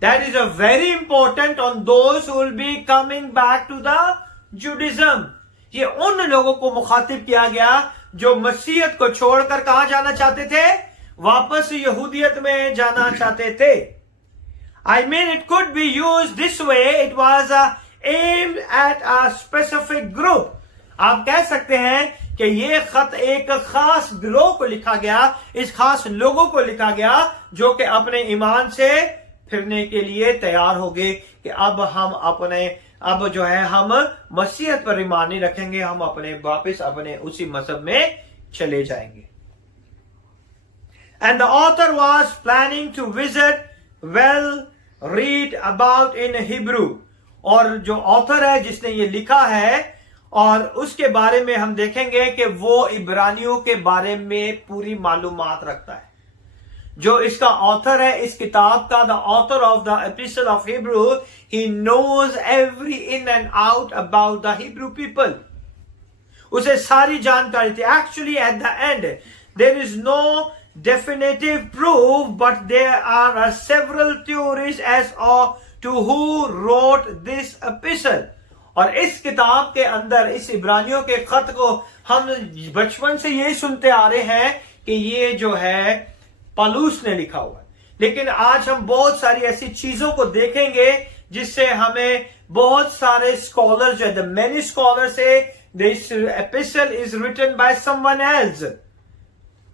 That is a very important on those who will be coming back to the Judaism. ये उन लोगों को मुखातिब किया गया जो मसीहत को छोड़कर कहां जाना चाहते थे? वापस यहूदियत में जाना चाहते थे। I mean, it could be used this way. It was aimed at a specific group. आप कह सकते हैं कि ये खत एक खास गिरोह को लिखा गया, इस खास लोगों को लिखा गया जो कि अपने ईमान से फिरने के लिए तैयार हो गए कि अब जो है हम मसीहत पर ईमान नहीं रखेंगे, हम वापस अपने उसी मजहब में चले जाएंगे। And the author was planning to visit read about in Hebrew. और जो ऑथर है जिसने ये लिखा है, और उसके बारे में हम देखेंगे कि वो इब्रानियों के बारे में पूरी मालूमात रखता है। जो इसका ऑथर है इस किताब का, the author of the epistle of Hebrew, he knows every in and out about the Hebrew people. उसे सारी जानकारी थी। Actually at the end there is no definitive proof, but there are several theories as to who wrote this epistle. और इस किताब के अंदर, इस इब्रानियों के खत को हम बचपन से ये सुनते आ रहे हैं कि ये जो है पौलुस ने लिखा हुआ है। लेकिन आज हम बहुत सारी ऐसी चीजों को देखेंगे जिससे हमें बहुत सारे स्कॉलर जो है, the many scholar say this epistle is written by someone else.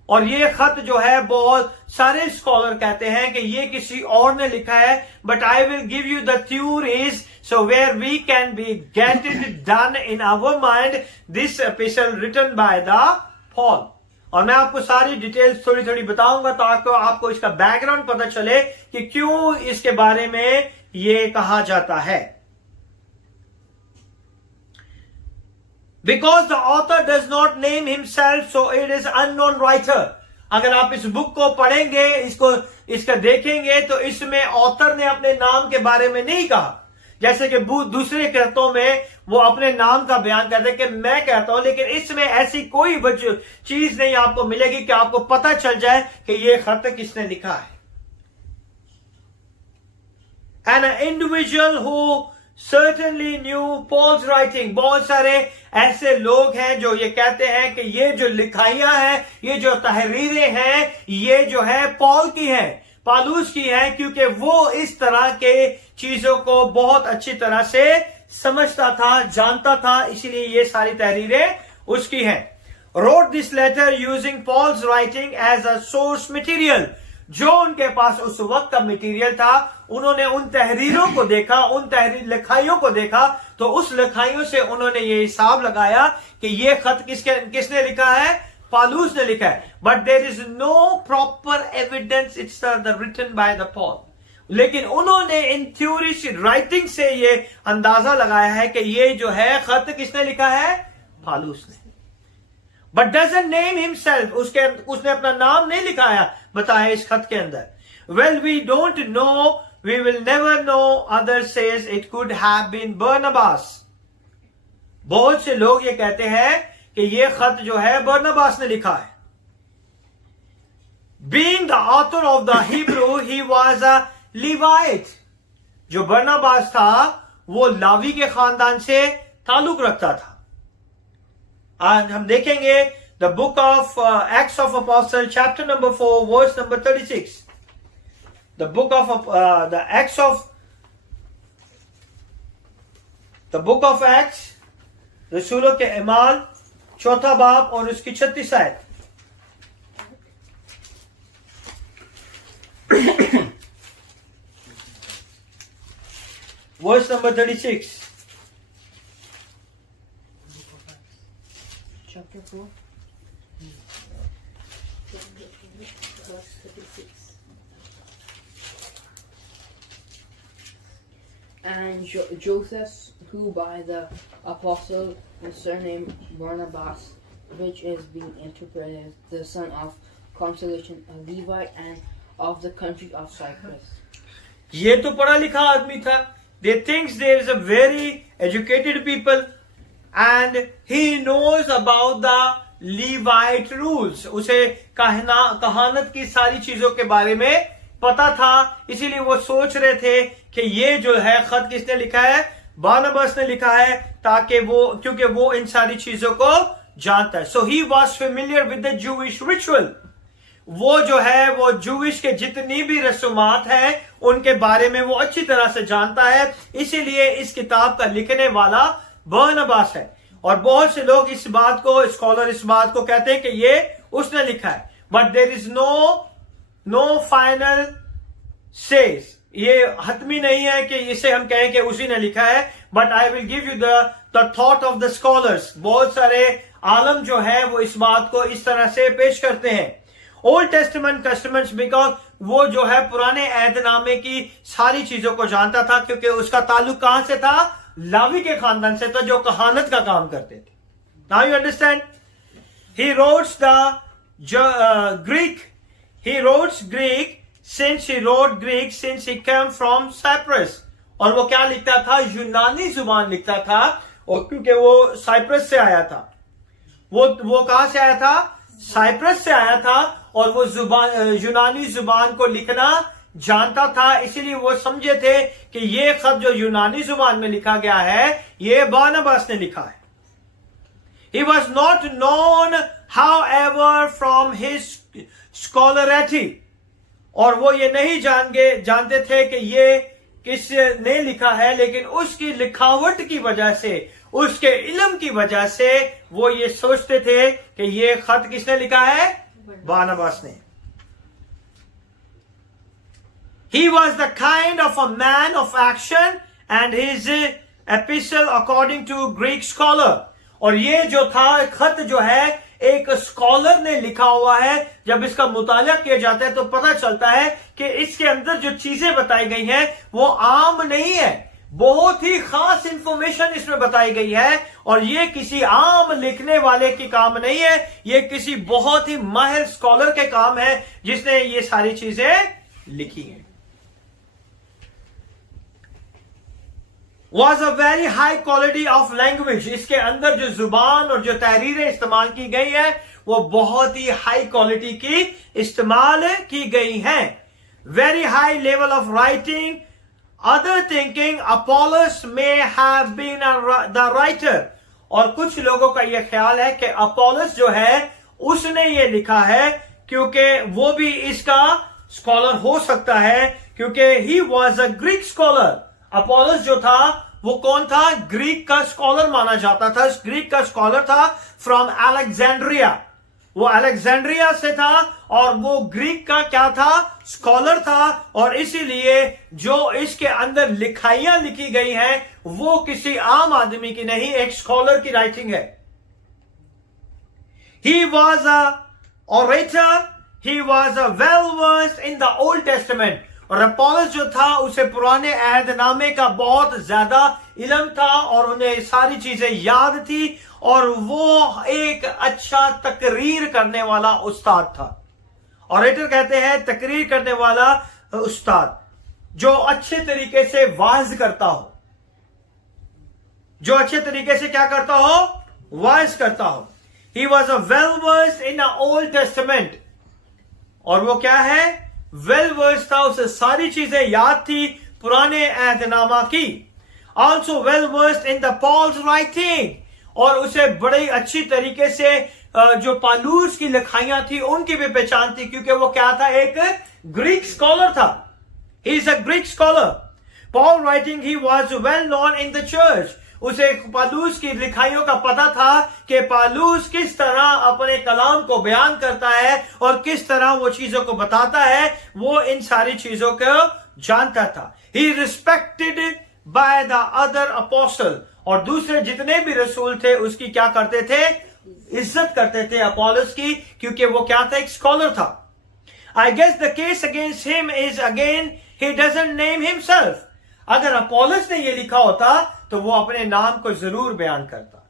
और ये खत जो है बहुत सारे स्कॉलर कहते हैं कि ये किसी और ने लिखा है। But I will give you the theories so where we can be get it done in our mind, this epistle written by the Paul. और मैं आपको सारी डिटेल्स थोड़ी थोड़ी बताऊंगा ताकि आपको इसका बैकग्राउंड पता चले कि क्यों इसके बारे में ये कहा जाता है। Because the author does not name himself, so it is unknown writer. अगर आप इस बुक को पढ़ेंगे, इसका देखेंगे, तो इसमें ऑथर ने अपने नाम के बारे में नहीं कहा। जैसे कि दूसरे कृतों में वो अपने नाम का बयान करते हैं कि मैं कहता हूं, लेकिन इसमें ऐसी कोई चीज नहीं आपको मिलेगी कि आपको पता चल जाए कि ये खत किसने लिखा है। And an individual who certainly knew Paul's writing. बहुत सारे ऐसे लोग हैं जो ये कहते हैं कि ये जो लिखाइयां हैं, ये जो तहरीरें हैं, ये जो है पॉल की हैं, पौलुस की हैं, क्योंकि वो इस तरह के चीजों को बहुत अच्छी तरह से समझता था, जानता था, इसीलिए ये सारी तहरीरें उसकी हैं। Wrote this letter using Paul's writing as a source material. जो उनके पास उस वक्त का मटेरियल था, उन्होंने उन तहरीरों को देखा, उन तहरीर लिखाइयों को देखा, तो उस लिखाइयों से उन्होंने ये हिसाब लगाया कि ये खत किसने लिखा है? पौलुस ने लिखा है। But there is no proper evidence it's written by the Paul. लेकिन उन्होंने इन थ्योरी से, राइटिंग से ये अंदाजा लगाया है कि ये जो है खत किसने लिखा है? पौलुस ने। बट डजंट नेम हिमसेल्फ, उसने अपना नाम नहीं लिखाया, बताया इस खत के अंदर। Well we don't know, we will never know, other says it could have been Barnabas. बहुत से लोग ये कहते हैं कि ये खत जो है बर्नबास ने लिखा है। Being the author of the Hebrew, he was a Levite. जो बर्नबास था वो लावी के खानदान से ताल्लुक रखता था। आज हम देखेंगे the book of Acts of apostle chapter number 4 verse number 36। The book of the book of Acts, रसूलों के अमाल, चौथा बाब और उसकी 36 आयत। Verse number 36। And Joseph, who by the apostle was surnamed Barnabas, which is being interpreted the son of consolation, a Levite, and of the country of Cyprus. ये तो पढ़ा लिखा आदमी था. They thinks there is a very educated people and he knows about the Levite rules. उसे कहानत की सारी चीजों के बारे में पता था, इसीलिए वो सोच रहे थे कि ये जो है खत किसने लिखा है, बारनबास ने लिखा है, ताकि वो, क्योंकि वो इन सारी चीजों को जानता है. So he was familiar with the Jewish ritual. वो जो है वो जूइश के जितनी भी रस्मात हैं उनके बारे में वो अच्छी तरह से जानता है, इसीलिए इस किताब का लिखने वाला बरनबास है. और बहुत से लोग इस बात को, स्कॉलर इस बात को कहते हैं कि ये उसने लिखा है, but there is no final says. ये हतमी नहीं है कि इसे हम कहें कि उसी ने लिखा है, but I will give you the thought of the scholars. बहुत सारे आलम जो है वो इस बात को इस तरह से पेश करते हैं. ओल्ड टेस्टामेंट कस्टम्स, बिकॉज वो जो है पुराने अहदनामे की सारी चीजों को जानता था, क्योंकि उसका ताल्लुक कहां से था, लावी के खानदान से था, जो कहानत का काम करते थे. Now you understand. He wrotes the Greek. He wrote Greek since he came from Cyprus. और वो क्या लिखता था, यूनानी जुबान लिखता था, और क्योंकि वो साइप्रस से आया था. वो कहां से आया था, साइप्रस से आया था, और वो यूनानी जुबान को लिखना जानता था, इसीलिए वो समझे थे कि ये खत जो यूनानी जुबान में लिखा गया है ये बारनबास ने लिखा है. He was not known, however, from his scholarity. और वो ये नहीं जानते थे कि ये किसने लिखा है, लेकिन उसकी लिखावट की वजह से, उसके इल्म की वजह से वो ये सोचते थे कि ये खत किसने लिखा है, बारनबास ने. He was the kind of a man of action and his epistle according to Greek scholar. और ये जो था खत जो है एक स्कॉलर ने लिखा हुआ है. जब इसका मुताला किया जाता है तो पता चलता है कि इसके अंदर जो चीजें बताई गई हैं वो आम नहीं है, बहुत ही खास इंफॉर्मेशन इसमें बताई गई है. और ये किसी आम लिखने वाले की काम नहीं है, ये किसी बहुत ही माहिर स्कॉलर के काम है जिसने ये सारी चीजें लिखी हैं. was a very high quality of language. इसके अंदर जो जुबान और जो तहरीरें इस्तेमाल की गई है वो बहुत ही हाई क्वालिटी की इस्तेमाल की गई हैं. Very high level of writing. Other thinking Apollos may have been the writer. और कुछ लोगों का यह ख्याल है कि अपोलोस जो है उसने ये लिखा है, क्योंकि वो भी इसका स्कॉलर हो सकता है, क्योंकि he was a Greek scholar. Apollos जो था वो कौन था, ग्रीक का स्कॉलर माना जाता था. ग्रीक का स्कॉलर था फ्रॉम अलेक्जेंड्रिया. वो अलेक्जेंड्रिया से था और वो ग्रीक का क्या था, स्कॉलर था. और इसीलिए जो इसके अंदर लिखाइयां लिखी गई हैं वो किसी आम आदमी की नहीं, एक स्कॉलर की राइटिंग है. He was a orator. He was a well versed in the Old Testament. और अपोलोस जो था उसे पुराने अहदनामे का बहुत ज्यादा इल्म था और उन्हें सारी चीजें याद थी, और वो एक अच्छा तकरीर करने वाला उस्ताद था. ऑरेटर कहते हैं तकरीर करने वाला उस्ताद, जो अच्छे तरीके से वाज करता हो, जो अच्छे तरीके से क्या करता हो, वाज करता हो. He was a well versed in the Old Testament. और वो क्या है, वेल वर्स था, उसे सारी चीजें याद थी पुराने अहदनामा की. Also well versed in the Paul's writing. और उसे बड़ी अच्छी तरीके से जो पालूस की लिखाइयां थी उनकी भी पहचान थी, क्योंकि वो क्या था, एक ग्रीक स्कॉलर था. ही is a Greek scholar. Paul writing, he was well known in the church. उसे पालूस की लिखाइयों का पता था कि पालूस किस तरह अपने कलाम को बयान करता है और किस तरह वो चीजों को बताता है, वो इन सारी चीजों को जानता था. He respected by the other apostle. और दूसरे जितने भी रसूल थे उसकी क्या करते थे, इज्जत करते थे अपोलोस की, क्योंकि वो क्या था, एक स्कॉलर था. I guess the case against him is again he doesn't name himself. अगर अपोलोस ने ये लिखा होता तो वो अपने नाम को जरूर बयान करता.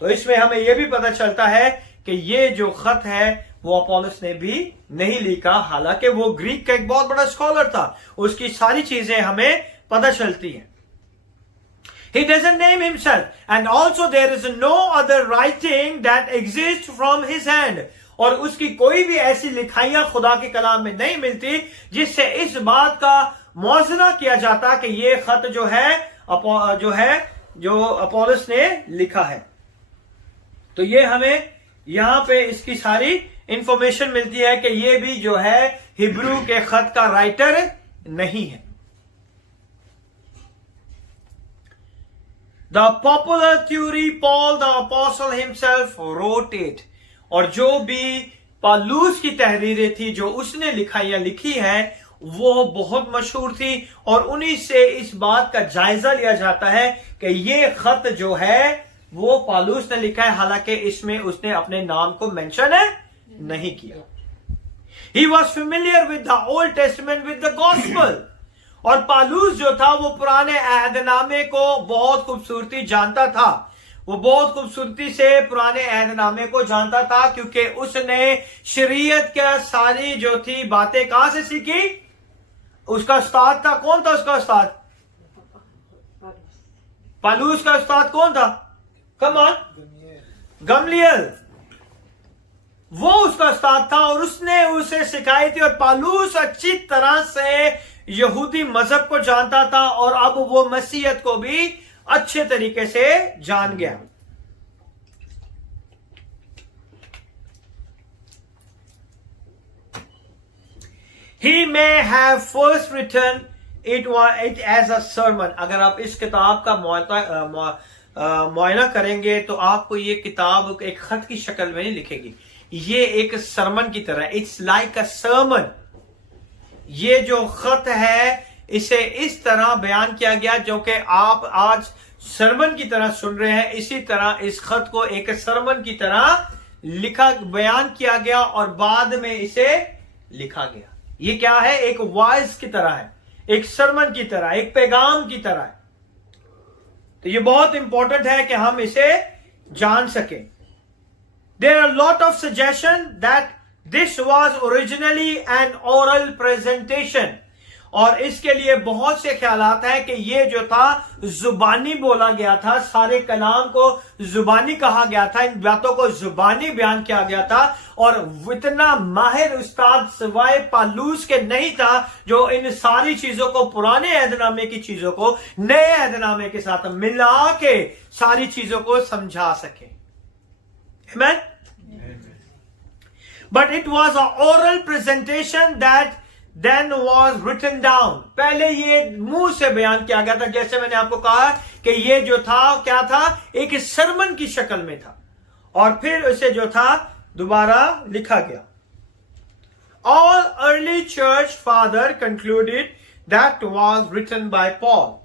तो इसमें हमें यह भी पता चलता है कि ये जो खत है वो अपोलोस ने भी नहीं लिखा, हालांकि वो ग्रीक का एक बहुत बड़ा स्कॉलर था. उसकी सारी चीजें हमें पता चलती हैं. He doesn't name himself, and also there is no other writing that exists from his hand. और उसकी कोई भी ऐसी लिखाइयां खुदा के कलाम में नहीं मिलती जिससे इस बात का मौजरा किया जाता कि ये खत जो अपोलोस ने लिखा है. तो ये हमें यहां पे इसकी सारी इंफॉर्मेशन मिलती है कि ये भी जो है हिब्रू के खत का राइटर नहीं है. The popular theory, Paul the Apostle himself wrote it. और जो भी पालूस की तहरीरें थी जो उसने लिखाइयां लिखी है वो बहुत मशहूर थी, और उन्हीं से इस बात का जायजा लिया जाता है कि ये खत जो है वो पालूस ने लिखा है, हालांकि इसमें उसने अपने नाम को मेंशन नहीं किया. He was familiar with the Old Testament with the gospel. और पालूस जो था वो पुराने अहदनामे को बहुत खूबसूरती जानता था. वो बहुत खूबसूरती से पुराने अहदनामे को जानता था, क्योंकि उसने शरीयत का सारी जो थी बातें कहां से सीखी. उसका उस्ताद था, कौन था उसका उस्ताद? पालूस का उस्ताद कौन था? Come on, Gamaliel. वो उसका उस्ताद था और उसने उसे सिखाई थी. और पालूस अच्छी तरह से यहूदी मजहब को जानता था और अब वो मसीहत को भी अच्छे तरीके से जान गया. He may have first written it as a sermon. अगर आप इस किताब का मुआयना करेंगे तो आपको ये किताब एक खत की शक्ल में नहीं लिखेगी, ये एक सरमन की तरह. It's like a sermon. ये जो खत है इसे इस तरह बयान किया गया जो कि आप आज सरमन की तरह सुन रहे हैं, इसी तरह इस खत को एक सरमन की तरह बयान किया गया और बाद में इसे लिखा गया. ये क्या है? एक वाइज की तरह है, एक सरमन की तरह, एक पैगाम की तरह है. तो ये बहुत इंपॉर्टेंट है कि हम इसे जान सकें. There are lot of suggestion that this was originally an oral presentation. और इसके लिए बहुत से ख्यालात हैं कि ये जो था जुबानी बोला गया था, सारे कलाम को जुबानी कहा गया था, इन बातों को जुबानी बयान किया गया था. और इतना माहिर उस्ताद सिवाय पालूस के नहीं था जो इन सारी चीजों को, पुराने अहदनामे की चीजों को नए अहदनामे के साथ मिला के सारी चीजों को समझा सके. Amen? But it was an oral presentation that then was written down. पहले ये मुंह से बयान किया गया था, जैसे मैंने आपको कहा कि ये जो था क्या था, एक सरमन की शक्ल में था और फिर उसे जो था दोबारा लिखा गया. All early church father concluded that was written by Paul.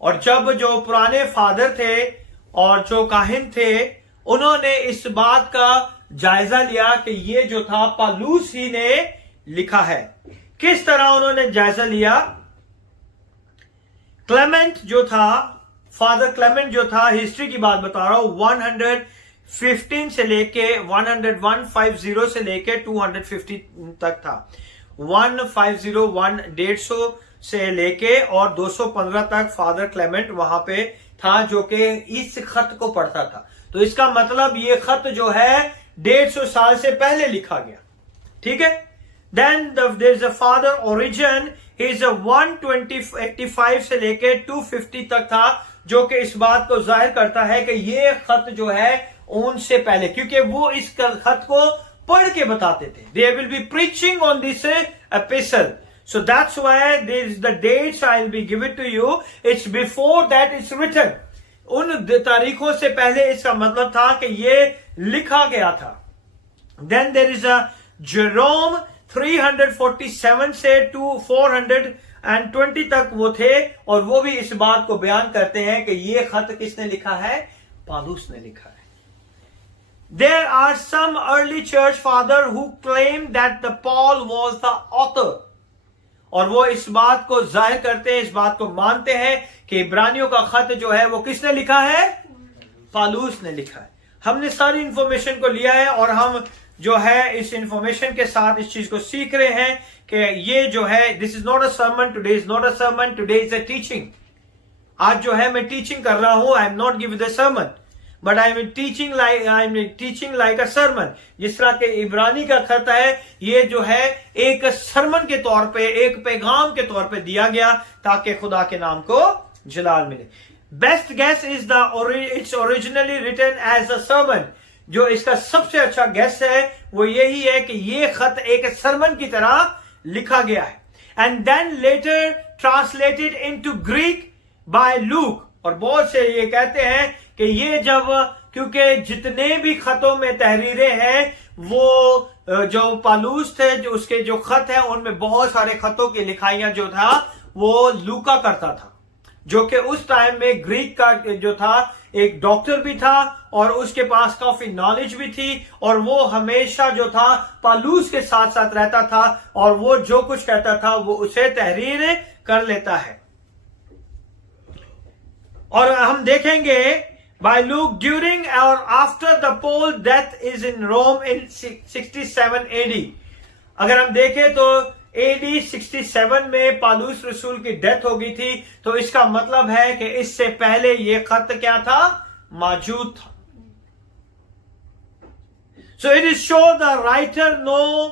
और जब जो पुराने फादर थे और जो काहिन थे उन्होंने इस बात का जायजा लिया कि ये जो था पालूस ही ने लिखा है. किस तरह उन्होंने जायजा लिया? क्लेमेंट जो था, फादर क्लेमेंट जो था, हिस्ट्री की बात बता रहा हूं, 115 से लेके 150 से लेके 250 तक था. 150 से लेके और 215 तक फादर क्लेमेंट वहां पे था जो कि इस खत को पढ़ता था. तो इसका मतलब ये खत जो है 150 साल से पहले लिखा गया. ठीक है. Then there is a father Origen, he is a 185 से लेके 250 तक था, जो कि इस बात को जाहिर करता है कि ये खत जो है उनसे पहले, क्योंकि वो इस खत को पढ़ के बताते थे. They will be preaching on this epistle. So that's why there is the dates I will be given to you. It's before that it's written. उन तारीखों से पहले इसका मतलब था कि ये लिखा गया था. Then there is a Jerome 347 से 420 तक वो थे और वो भी इस बात को बयान करते हैं कि ये खत किसने लिखा है? पालूस ने लिखा है. There are some early church father who claim that the Paul was the author. और वो इस बात को जाहिर करते हैं, इस बात को मानते हैं कि इब्रानियों का खत जो है वो किसने लिखा है? पालूस ने लिखा है। हमने सारी इंफॉर्मेशन को लिया है और हम जो है इस इंफॉर्मेशन के साथ इस चीज को सीख रहे हैं कि ये जो है, this is not a sermon, today is not a sermon, today is a teaching. आज जो है मैं टीचिंग कर रहा हूं, I am not giving the sermon, but I am teaching like a sermon. जिस तरह के इब्रानी का खत है, ये जो है एक सरमन के तौर पे, एक पैगाम के तौर पे दिया गया ताकि खुदा के नाम को जलाल मिले। Best guess is it's originally written as a sermon. जो इसका सबसे अच्छा गेस है वो यही है कि ये खत एक सरमन की तरह लिखा गया है, and then later translated into Greek by Luke. और बहुत से ये कहते हैं कि ये जब, क्योंकि जितने भी खतों में तहरीरें हैं वो जो पालूस थे, जो उसके जो खत हैं उनमें बहुत सारे खतों की लिखाइयां जो था वो लूका करता था, जो कि उस टाइम में ग्रीक का जो था एक डॉक्टर भी था और उसके पास काफी नॉलेज भी थी, और वो हमेशा जो था पालूस के साथ साथ रहता था और वो जो कुछ कहता था वो उसे तहरीर कर लेता है। और हम देखेंगे बाय लूक ड्यूरिंग और after the Paul death is in Rome in 67 AD। अगर हम देखें तो AD 67 में पालूस रसूल की डेथ हो गई थी, तो इसका मतलब है कि इससे पहले ये खत क्या था? मौजूद था। So it is show the writer know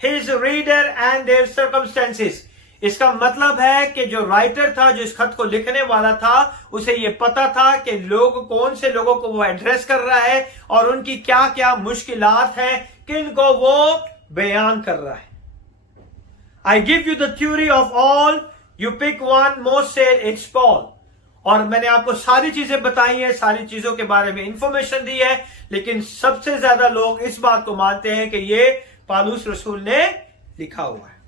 his reader and their circumstances. इसका मतलब है कि जो राइटर था, जो इस खत को लिखने वाला था, उसे ये पता था कि लोग, कौन से लोगों को वो एड्रेस कर रहा है और उनकी क्या क्या मुश्किलात हैं, किन को वो बयान कर रहा है। I give you the theory of all, you pick one, most said it's Paul. और मैंने आपको सारी चीजें बताई हैं, सारी चीजों के बारे में इंफॉर्मेशन दी है, लेकिन सबसे ज्यादा लोग इस बात को मानते हैं कि ये पालूस रसूल ने लिखा हुआ है।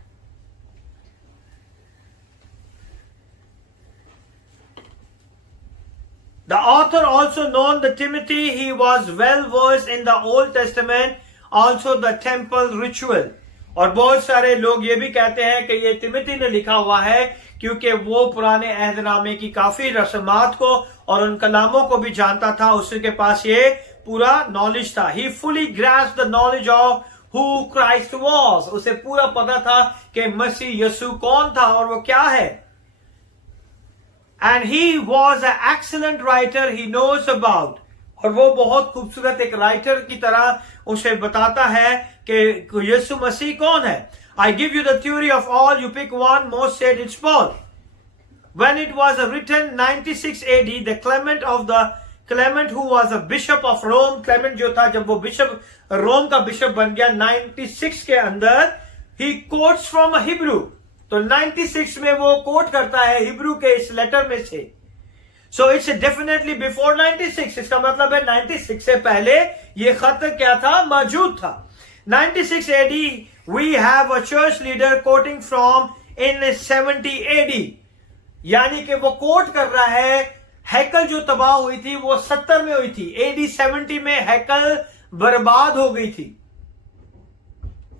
The author also known the Timothy, he was well versed in the Old Testament, also the temple ritual. और बहुत सारे लोग ये भी कहते हैं कि ये तिमोथी ने लिखा हुआ है क्योंकि वो पुराने अहदनामे की काफी रस्मात को और उन कलामों को भी जानता था, उसके पास ये पूरा नॉलेज था। He fully grasped the knowledge of who Christ was. उसे पूरा पता था कि मसीह यीशु कौन था और वो क्या है। And he was an excellent writer, he knows about. और वो बहुत खूबसूरत एक राइटर की तरह उसे बताता है कि यीशु मसीह कौन है। I give you the theory of all, you pick one, most said it's Paul. When it was written 96 AD, the Clement who was a bishop of Rome, Clement जो था, जब वो बिशप रोम का बिशप बन गया 96 के अंदर, he quotes from a Hebrew. तो 96 में वो कोट करता है हिब्रू के इस लेटर में से। So it's definitely before 96। इसका मतलब है 96 से पहले ये खत क्या था? मौजूद था। 96 AD we have a church leader quoting from in 70 AD, यानी कि वो कोट कर रहा है हैकल जो तबाह हुई थी वो 70 में हुई थी। AD 70 में हैकल बर्बाद हो गई थी।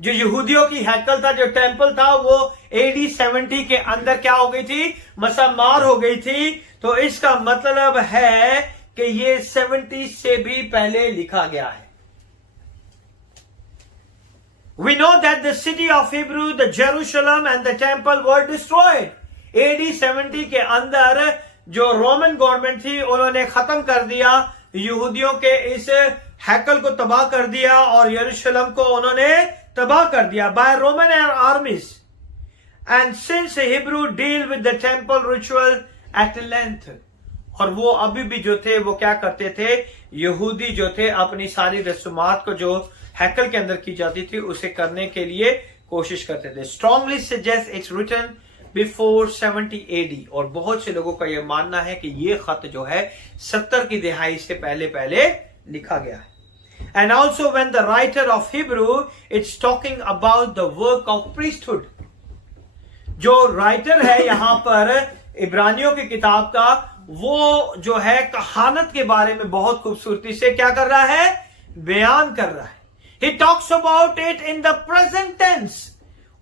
जो यहूदियों की हैकल था, जो टेंपल था, वो AD 70 के अंदर क्या हो गई थी? मसमार हो गई थी। तो इसका मतलब है कि ये 70 से भी पहले लिखा गया है। We know that the city of Hebrew, the Jerusalem and the temple were destroyed. AD 70 के अंदर जो रोमन गवर्नमेंट थी उन्होंने खत्म कर दिया, यहूदियों के इस हैकल को तबाह कर दिया और यरूशलेम को उन्होंने तबाह कर दिया by Roman armies. And since Hebrew deal with the temple ritual at length, और वो अभी भी जो थे वो क्या करते थे? यहूदी जो थे अपनी सारी रस्मात को जो हैकल के अंदर की जाती थी उसे करने के लिए कोशिश करते थे। Strongly suggest it's written before 70 AD, और बहुत से लोगों का यह मानना है कि ये खत जो है 70 की दिहाई से पहले पहले लिखा गया है। And also when the writer of Hebrew, it's talking about the work of priesthood. जो राइटर है यहां पर इब्रानियों की किताब का, वो जो है कहानत के बारे में बहुत खूबसूरती से क्या कर रहा है? बयान कर रहा है. He talks about it in the present tense.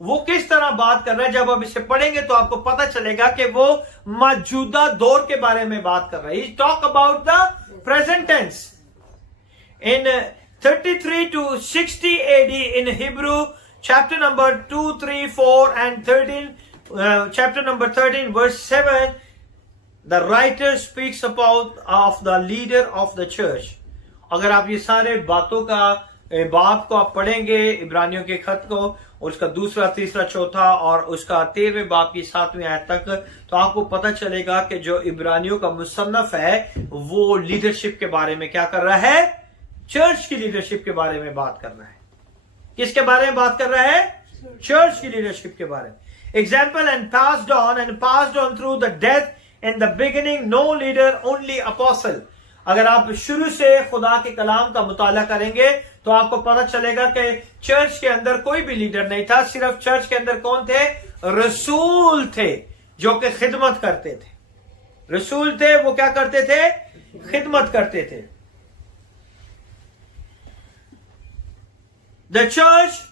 वो किस तरह बात कर रहा है, जब आप इसे पढ़ेंगे तो आपको पता चलेगा कि वो मौजूदा दौर के बारे में बात कर रहा है. He talk about the present tense. In 33 to 60 AD in Hebrew, chapter number 2, 3, 4 and 13, chapter number 13 verse 7, the writer speaks about of the leader of the church. अगर आप ये सारे बातों का बाब को आप पढ़ेंगे, इब्रानियों के खत को, उसका दूसरा, तीसरा, चौथा और उसका 13वें बाब की 7वीं आयत तक, तो आपको पता चलेगा कि जो इब्रानियों का मुसन्नफ है वो लीडरशिप के बारे में क्या कर रहा है, चर्च की लीडरशिप के बारे में बात कर रहा है. किसके बारे में बात कर रहा है, चर्च की लीडरशिप के बारे में. Example, and passed on through the death in the beginning no leader only apostle. अगर आप शुरू से खुदा के कलाम का मुताला करेंगे तो आपको पता चलेगा कि चर्च के अंदर कोई भी लीडर नहीं था. सिर्फ चर्च के अंदर कौन थे, रसूल थे जो कि खिदमत करते थे. रसूल थे, वो क्या करते थे, खिदमत करते थे. The church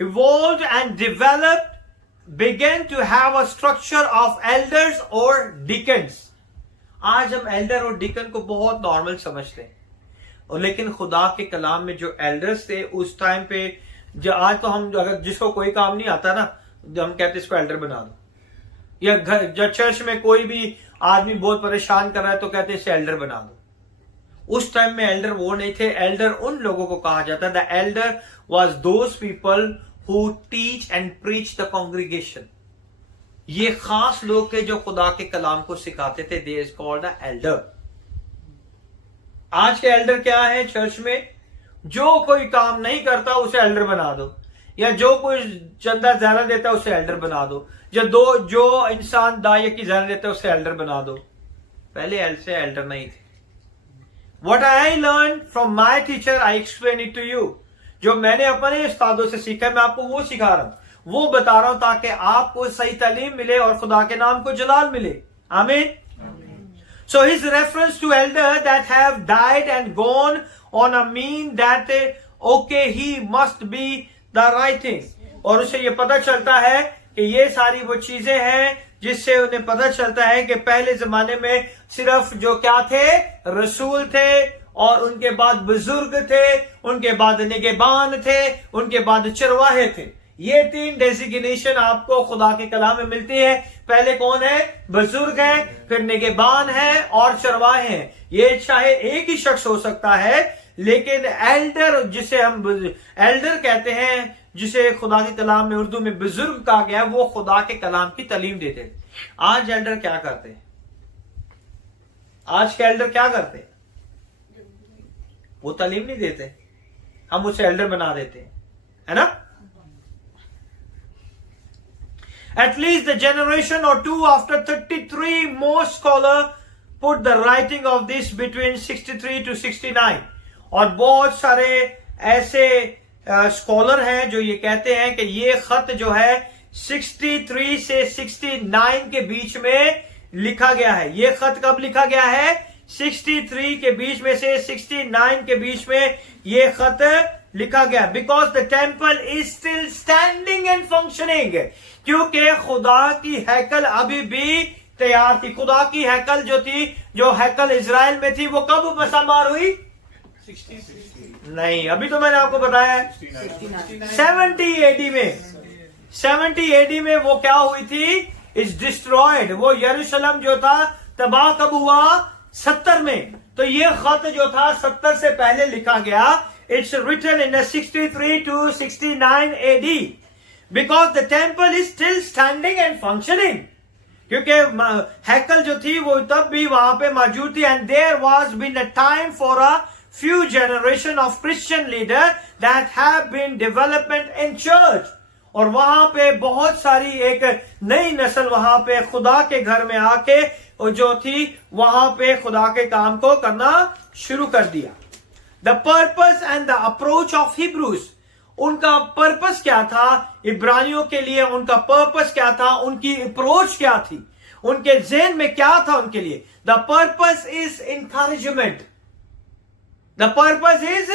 evolved and developed, began to have a structure of elders or deacons. आज हम एल्डर और डीकन को बहुत नॉर्मल समझते हैं, और लेकिन खुदा के कलाम में जो एल्डर्स थे उस टाइम पे, जो आज तो हम अगर जिसको कोई काम नहीं आता ना, हम कहते इसको एल्डर बना दो. या घर जब चर्च में कोई भी आदमी बहुत परेशान कर रहा है तो कहते इसे एल्डर बना दो. उस टाइम में एल्डर वो नहीं थे. एल्डर उन लोगों को कहा जाता. The Elder was those people who teach and preach the congregation. ये खास लोग थे जो खुदा के कलाम को सिखाते थे. दे इज कॉल्ड द एल्डर. आज के एल्डर क्या है चर्च में, जो कोई काम नहीं करता उसे एल्डर बना दो, या जो कोई चंदा ज्यादा देता है उसे एल्डर बना दो, जो इंसान दाया की ज्यादा देता है उसे एल्डर बना दो. पहले ऐसे एल्डर नहीं थे. What I learned from my teacher, I explain it to you. जो मैंने अपने उस्तादों से सीखा, मैं आपको वो सिखा रहा हूं, वो बता रहा हूं ताकि आपको सही तालीम मिले और खुदा के नाम को जलाल मिले. आमीन. So his reference to elder that have died and gone on a mean that okay he must be the right thing. और उसे ये पता चलता है कि ये सारी वो चीजें हैं जिससे उन्हें पता चलता है कि पहले जमाने में सिर्फ जो क्या थे, रसूल थे, और उनके बाद बुजुर्ग थे, उनके बाद निगहबान थे, उनके बाद चरवाहे थे. ये 3 डेजिग्नेशन आपको खुदा के कलाम में मिलती है. पहले कौन है, बुजुर्ग है, फिर निगहबान है और चरवाहे हैं. ये चाहे एक ही शख्स हो सकता है, लेकिन एल्डर जिसे हम एल्डर कहते हैं, जिसे खुदा के कलाम में उर्दू में बुजुर्ग कहा गया, वो खुदा के कलाम की तालीम देते हैं. आज एल्डर क्या करते हैं, आज के एल्डर क्या करते हैं, वो तालीम नहीं देते, हम उसे एल्डर बना देते हैं, है ना. At least the generation or two after 33, most scholars put the writing of this between 63 to 69. और बहुत सारे ऐसे स्कॉलर हैं जो ये कहते हैं कि ये खत जो है 63 से 69 के बीच में लिखा गया है. ये खत कब लिखा गया है, 63 के बीच में से 69 के बीच में ये खत लिखा गया. Because the temple is still standing and functioning. क्योंकि खुदा की हैकल अभी भी तैयार थी. खुदा की हैकल जो थी, जो हैकल इजराइल में थी, वो कब मसामार हुई, 60 नहीं, अभी तो मैंने आपको बताया 70 एडी में. 70 एडी में वो क्या हुई थी, इज डिस्ट्रॉयड. वो यरूशलेम जो था तबाह कब हुआ, 70 में. तो ये खत जो था 70 से पहले लिखा गया. It's written in 63 to 69 AD. Because the temple is still standing and functioning. क्योंकि हैकल जो थी वो तब भी वहां पे मौजूद थी. And there was been a time for a few generation of Christian leader that have been development in church. और वहां पे बहुत सारी एक नई नस्ल वहां पे खुदा के घर में आके जो थी वहां पे खुदा के काम को करना शुरू कर दिया. The purpose and the approach of Hebrews. उनका पर्पस क्या था, इब्रानियों के लिए उनका पर्पस क्या था, उनकी अप्रोच क्या थी, उनके ज़हन में क्या था उनके लिए. The purpose is encouragement. The purpose is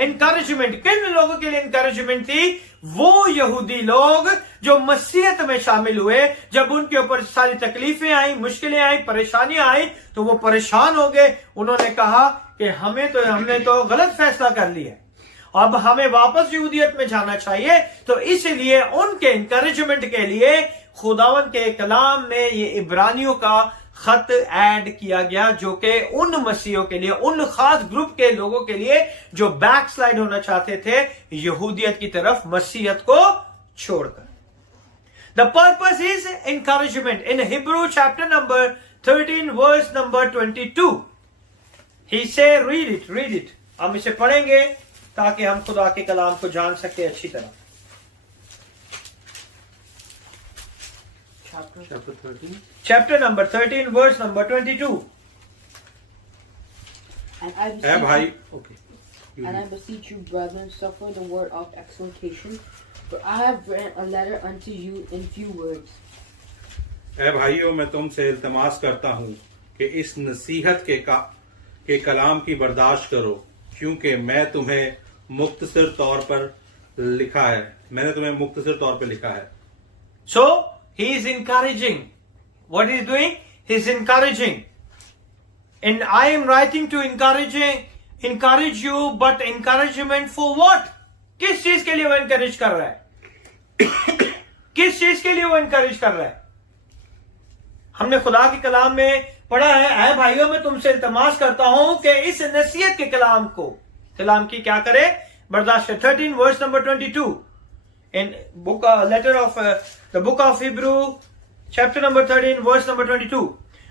encouragement, किन लोगों के लिए इंकरेजमेंट थी? वो यहूदी लोग जो मसीहत में शामिल हुए, जब उनके ऊपर सारी तकलीफें आई, मुश्किलें आई, परेशानियां आई, तो वो परेशान हो गए। उन्होंने कहा कि हमने तो गलत फैसला कर लिया, अब हमें वापस यहूदियत में जाना चाहिए। तो इसलिए उनके इंकरेजमेंट के लिए खुदावन के कलाम में ये इब्रानियों का खत ऐड किया गया, जो कि उन मसीहों के लिए, उन खास ग्रुप के लोगों के लिए जो बैकस्लाइड होना चाहते थे यहूदियत की तरफ, मसीहत को छोड़कर। The purpose is encouragement. In Hebrew chapter number 13 verse number 22, he say, read it. हम इसे पढ़ेंगे ताकि हम खुदा के कलाम को जान सके अच्छी तरह। Chapter number 13 verse number 22. And I beseech you, brethren, suffer the word of exhortation, for I have written a letter unto you in few words. ऐ भाइयों, मैं तुमसे इल्तमास करता हूँ कि इस नसीहत के कलाम की बर्दाश्त करो, क्योंकि मैंने तुम्हें मुख्तसर तौर पर लिखा है। So he is encouraging. What he is doing? He is encouraging. And I am writing to encourage you, but encouragement for what? किस चीज के लिए वो encourage कर रहा है? किस चीज के लिए वो encourage कर रहा है? हमने खुदा के कलाम में पढ़ा है, ऐ भाइयों, मैं तुमसे इल्तमास करता हूं कि इस नसीहत के कलाम की क्या करे? बर्दाश्त। 13 verse number 22 in the book of Hebrew chapter number 13 verse number 22.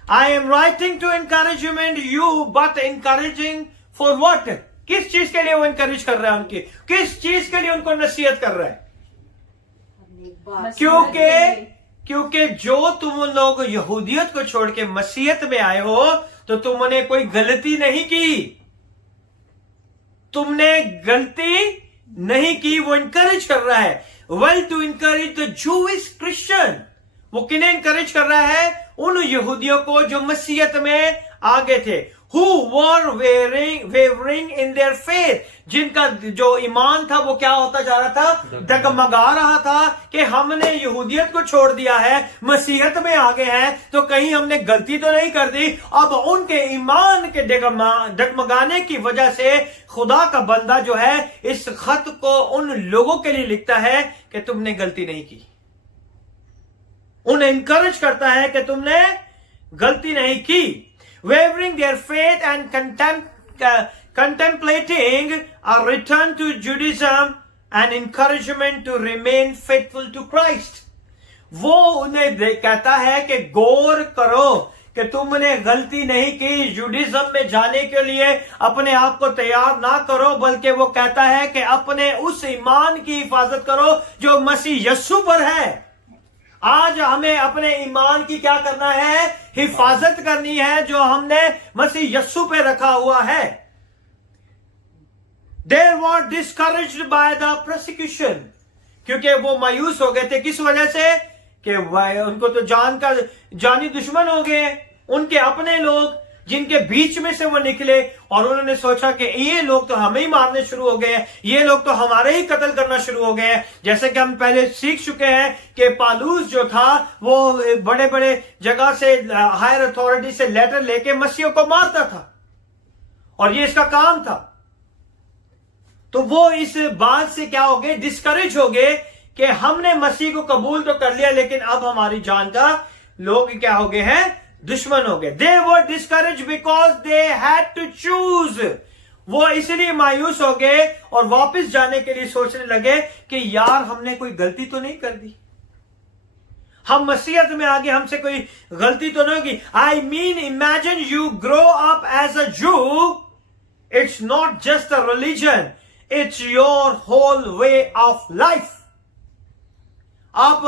I am writing to encouragement you, but encouraging for what? किस चीज के लिए वो encourage कर रहा है उनकी? किस चीज के लिए उनको नसीहत कर रहा है? क्योंकि जो तुम लोग यहूदियत को छोड़ के मसीहत में आए हो, तो तुमने कोई गलती नहीं की। वो इंकरेज कर रहा है। Well to encourage the Jewish Christian. वो किन्हें इंकरेज कर रहा है? उन यहूदियों को जो मसीहत में आगे थे, who were wavering in their faith, जिनका जो ईमान था वो क्या होता जा रहा था? डगमगा रहा था कि हमने यहूदियत को छोड़ दिया है, मसीहत में आगे हैं, तो कहीं हमने गलती तो नहीं कर दी। अब उनके ईमान के डगमगाने की वजह से खुदा का बंदा जो है इस खत को उन लोगों के लिए लिखता है कि तुमने गलती नहीं की। उन्हें इंकरेज करता है कि तुमने गलती नहीं की। Wavering their faith and contemplating a return to Judaism and encouragement to remain faithful to Christ. वो उन्हें कहता है कि गौर करो कि तुमने गलती नहीं की, जुडिज्म में जाने के लिए अपने आप को तैयार ना करो, बल्कि वो कहता है कि अपने उस ईमान की हिफाजत करो जो मसीह यस्सु पर है। आज हमें अपने ईमान की क्या करना है? हिफाजत करनी है, जो हमने मसीह यस्सु पे रखा हुआ है। They were discouraged by the persecution, क्योंकि वो मायूस हो गए थे। किस वजह से? कि उनको तो जानी दुश्मन हो गए, उनके अपने लोग जिनके बीच में से वो निकले, और उन्होंने सोचा कि ये लोग तो हमें ही मारने शुरू हो गए हैं, ये लोग तो हमारे ही कत्ल करना शुरू हो गए हैं। जैसे कि हम पहले सीख चुके हैं कि पालूस जो था वो बड़े बड़े जगह से, हायर अथॉरिटी से लेटर लेके मसीहों को मारता था, और ये इसका काम था। तो वो इस बात से क्या हो गए? डिस्करेज हो गए कि हमने मसीह को कबूल तो कर लिया, लेकिन अब हमारी जान का लोग क्या हो गए हैं? दुश्मन हो गए। They were discouraged because they had to choose. वो इसलिए मायूस हो गए और वापस जाने के लिए सोचने लगे कि यार हमने कोई गलती तो नहीं कर दी, हम मसीहत में आगे, हमसे कोई गलती तो नहीं होगी। I mean, imagine you grow up as a Jew. It's not just a religion, it's your whole way of life. आप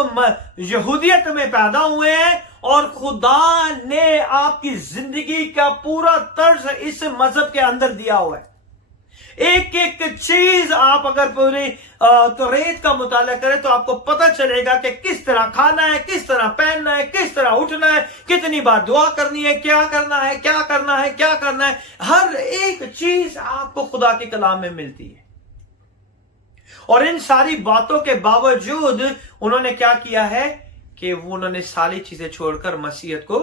यहूदियत में पैदा हुए हैं और खुदा ने आपकी जिंदगी का पूरा तर्ज इस मजहब के अंदर दिया हुआ है। एक एक चीज आप अगर पूरी तौरात का मुताला करें तो आपको पता चलेगा कि किस तरह खाना है, किस तरह पहनना है, किस तरह उठना है, कितनी बार दुआ करनी है, क्या करना है, क्या करना है, क्या करना है। हर एक चीज आपको खुदा के कलाम में मिलती है। और इन सारी बातों के बावजूद उन्होंने क्या किया है कि वो उन्होंने सारी चीजें छोड़कर मसीहत को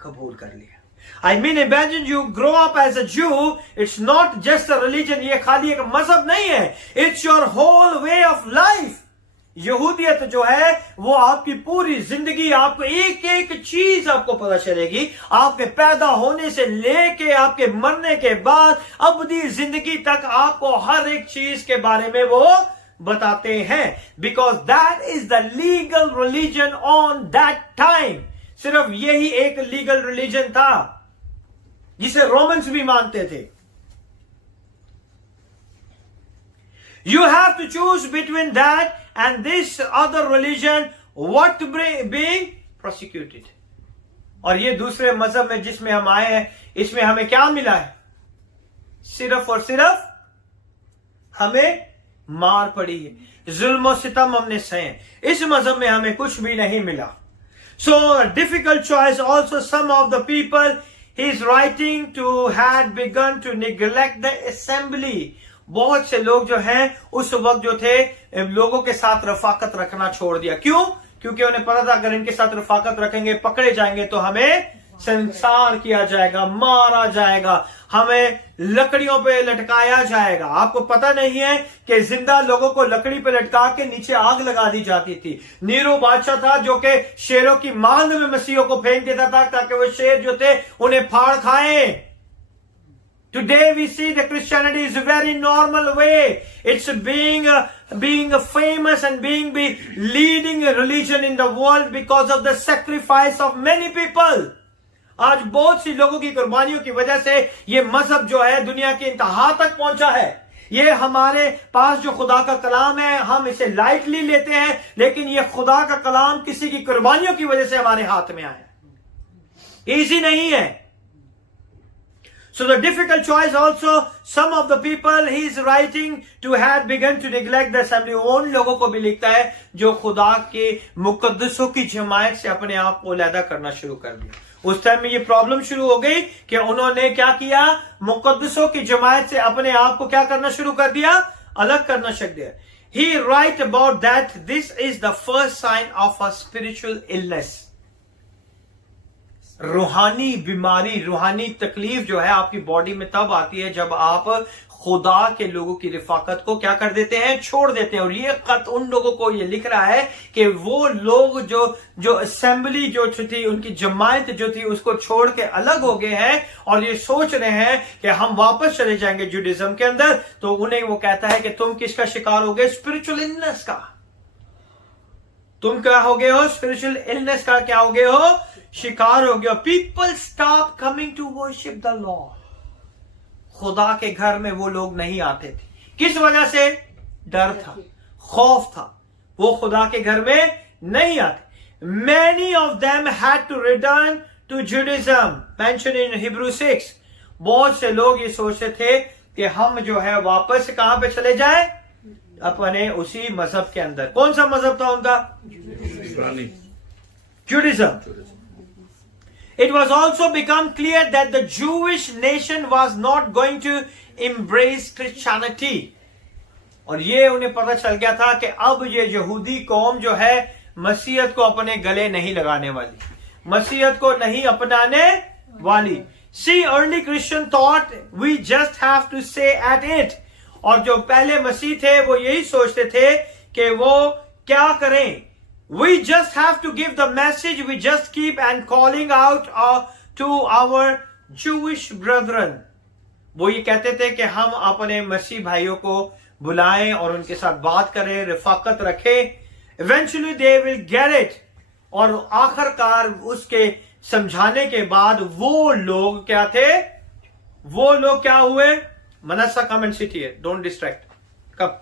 कबूल कर लिया। I mean, imagine you grow up as a Jew. It's not just a religion. ये खाली एक मजहब नहीं है. It's your whole way of life. यहूदियत जो है वो आपकी पूरी जिंदगी, आपको एक एक चीज आपको पता चलेगी, आपके पैदा होने से लेके आपके मरने के बाद अबदी जिंदगी तक आपको हर एक चीज के बारे में वो बताते हैं। Because that is the legal religion on that time. सिर्फ यही एक लीगल रिलीजन था जिसे रोमन्स भी मानते थे। You have to choose between that and this other religion, what being prosecuted. और ये दूसरे मजहब में जिसमें हम आए हैं, इसमें हमें क्या मिला है? सिर्फ और सिर्फ हमें मार पड़ी है, जुल्म और सितम हमने सहे। इस मजहब में हमें कुछ भी नहीं मिला। So a difficult choice also. Some of the people he is writing to had begun to neglect the assembly. बहुत से लोग जो हैं उस वक्त जो थे लोगों के साथ रफाकत रखना छोड़ दिया। क्यों? क्योंकि उन्हें पता था अगर इनके साथ रफाकत रखेंगे, पकड़े जाएंगे तो हमें संसार किया जाएगा, मारा जाएगा, हमें लकड़ियों पे लटकाया जाएगा। आपको पता नहीं है कि जिंदा लोगों को लकड़ी पे लटका के नीचे आग लगा दी जाती थी। नीरो बादशाह था जो कि शेरों की मांद में मसीहों को फेंक देता था ताकि वो शेर जो थे उन्हें फाड़ खाएं। Today we see the Christianity is a very normal way. It's being famous and being leading a religion in the world because of the sacrifice of many people. आज बहुत सी लोगों की कुर्बानियों की वजह से ये मजहब जो है दुनिया की इंतहा तक पहुंचा है। ये हमारे पास जो खुदा का कलाम है हम इसे लाइटली लेते हैं, लेकिन ये खुदा का कलाम किसी की कुर्बानियों की वजह से हमारे हाथ में आया। इजी नहीं है। So the difficult choice also, some of the people he is writing to had begun to neglect the assembly. उन लोगों को भी लिखता है जो खुदा के मुकद्दसों की जमायत से अपने आप को अलग करना शुरू कर दिया। उस टाइम में ये प्रॉब्लम शुरू हो गई कि उन्होंने क्या किया, मुकद्दसों की जमायत से अपने आप को क्या करना शुरू कर दिया, अलग करना शुरू कर दिया। He write about that this is the first sign of a spiritual illness. रूहानी बीमारी, रूहानी तकलीफ जो है आपकी बॉडी में तब आती है जब आप खुदा के लोगों की रिफाकत को क्या कर देते हैं, छोड़ देते हैं। और ये खत उन लोगों को ये लिख रहा है कि वो लोग जो असेंबली जो थी, उनकी जमायत जो थी, उसको छोड़ के अलग हो गए हैं और ये सोच रहे हैं कि हम वापस चले जाएंगे जुडिज्म के अंदर। तो उन्हें वो कहता है कि तुम किसका शिकार हो गए, स्पिरिचुअल इलनेस का। तुम क्या हो गए हो, स्पिरिचुअल इलनेस का क्या हो गए हो, शिकार हो गया। People stop coming to worship the Lord. खुदा के घर में वो लोग नहीं आते थे। किस वजह से? डर था, खौफ था, वो खुदा के घर में नहीं आते। Many of them had to return to Judaism mention in Hebrew 6। बहुत से लोग ये सोचते थे कि हम जो है वापस कहां पे चले जाए, अपने उसी मजहब के अंदर। कौन सा मजहब था उनका? Judaism. It was also become clear that the Jewish nation was not going to embrace Christianity. और ये उन्हें पता चल गया था कि अब ये यहूदी कौम जो है मसीहत को अपने गले नहीं लगाने वाली, मसीहत को नहीं अपनाने वाली। See, early Christian thought we just have to say at it. और जो पहले मसीह थे वो यही सोचते थे कि वो क्या करें, we just have to give the message, we just keep and calling out to our Jewish brethren. वो ये कहते थे कि हम अपने मसीह भाइयों को बुलाएं और उनके साथ बात करें, रिफाकत रखें। Eventually they will get it. और आखिरकार उसके समझाने के बाद वो लोग क्या थे, वो लोग क्या हुए? Mansa, come and sit here, don't distract. कब?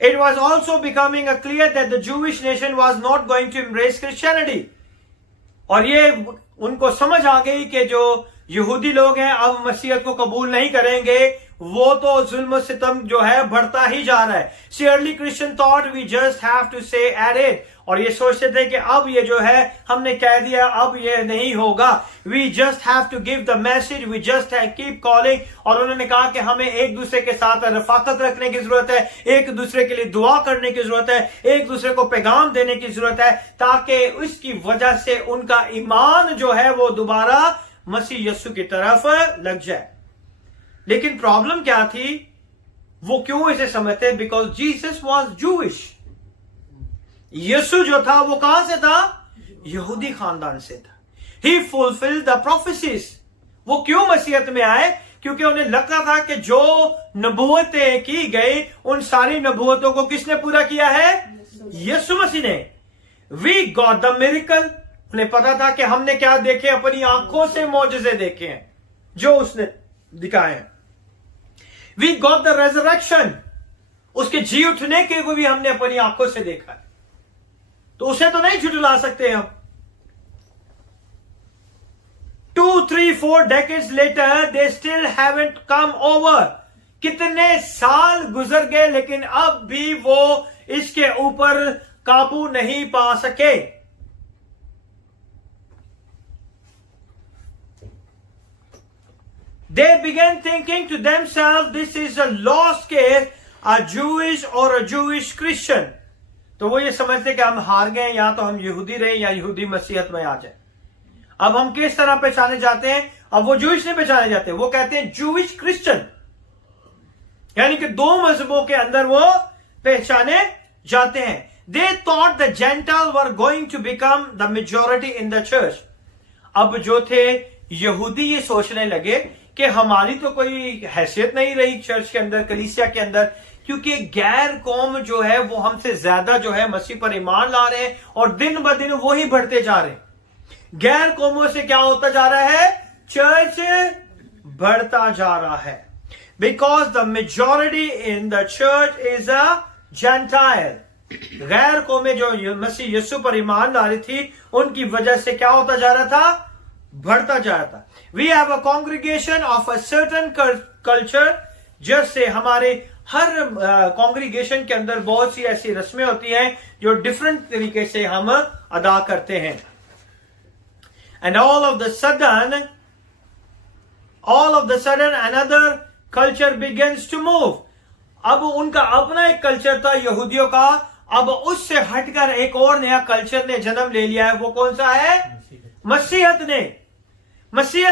It was also becoming clear that the Jewish nation was not going to embrace Christianity. और ये उनको समझ आ गई कि जो यहूदी लोग हैं अब मसीहत को कबूल नहीं करेंगे, वो तो जुल्म सितम जो है बढ़ता ही जा रहा है। See, early Christian thought we just have to say at it. और ये सोचते थे कि अब ये जो है हमने कह दिया, अब ये नहीं होगा, we just have to give the message, we just keep calling. और उन्होंने कहा कि हमें एक दूसरे के साथ रफाकत रखने की जरूरत है, एक दूसरे के लिए दुआ करने की जरूरत है, एक दूसरे को पैगाम देने की जरूरत है, ताकि उसकी वजह से उनका ईमान जो है वो दोबारा मसीह यीशु की तरफ लग जाए। लेकिन प्रॉब्लम क्या थी, वो क्यों इसे समझते? Because Jesus was Jewish. यीशु जो था वो कहां से था? यहूदी खानदान से था। ही फुलफिल द प्रोफेसीज। वो क्यों मसीहत में आए? क्योंकि उन्हें लगता था कि जो नबूवतें की गई उन सारी नबूवतों को किसने पूरा किया है? यीशु मसीह ने। We got the miracle. उन्हें पता था कि हमने क्या देखे, अपनी आंखों से मौजज़े देखे हैं जो उसने दिखाए हैं। We got the resurrection. उसके जी उठने के को भी हमने अपनी आंखों से देखा है, तो उसे तो नहीं झुठला सकते हम। 2, 3, 4 decades later they still haven't come over। कितने साल गुजर गए लेकिन अब भी वो इसके ऊपर काबू नहीं पा सके। They began thinking to themselves, this is a lost case, a Jewish or a Jewish Christian। तो वो ये समझते कि हम हार गए, या तो हम यहूदी रहे या यहूदी मसीहत में आ जाए। अब हम किस तरह पहचाने जाते हैं? अब वो जूइश नहीं पहचाने जाते, वो कहते हैं जूइश क्रिश्चियन, यानी कि दो मजहबों के अंदर वो पहचाने जाते हैं। They thought the Gentiles were going to become the majority in the church। अब जो थे यहूदी ये सोचने लगे कि हमारी तो कोई हैसियत नहीं रही चर्च के अंदर, कलीसिया के अंदर, क्योंकि गैर कौम जो है वो हमसे ज्यादा जो है मसीह पर ईमान ला रहे हैं और दिन ब दिन वो ही बढ़ते जा रहे हैं। गैर कौमों से क्या होता जा रहा है? चर्च बढ़ता जा रहा है। Because the majority in the church is a gentile. गैर कौमें जो मसीह यीशु पर ईमान ला रही थी उनकी वजह से क्या होता जा रहा था? बढ़ता जा रहा था। We have a congregation of a certain culture. जैसे हमारे हर कॉन्ग्रीगेशन के अंदर बहुत सी ऐसी रस्में होती हैं जो डिफरेंट तरीके से हम अदा करते हैं। And all of the sudden another culture begins to move. अब उनका अपना एक कल्चर था यहूदियों का, अब उससे हटकर एक और नया कल्चर ने जन्म ले लिया है। वो कौन सा है? मसीहत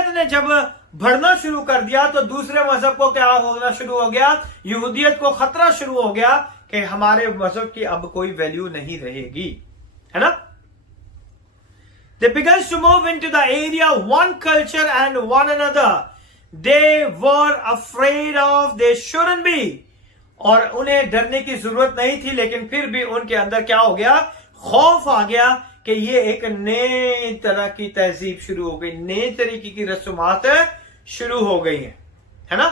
ने जब बढ़ना शुरू कर दिया तो दूसरे मजहब को क्या होना शुरू हो गया? यहूदियत को खतरा शुरू हो गया कि हमारे मजहब की अब कोई वैल्यू नहीं रहेगी, है ना? They began to move into the area one culture and one another they were afraid of, they shouldn't be। और उन्हें डरने की जरूरत नहीं थी, लेकिन फिर भी उनके अंदर क्या हो गया? खौफ आ गया कि ये एक नए तरह की तहजीब शुरू हो गई, नए तरीके की रस्मात शुरू हो गई है ना?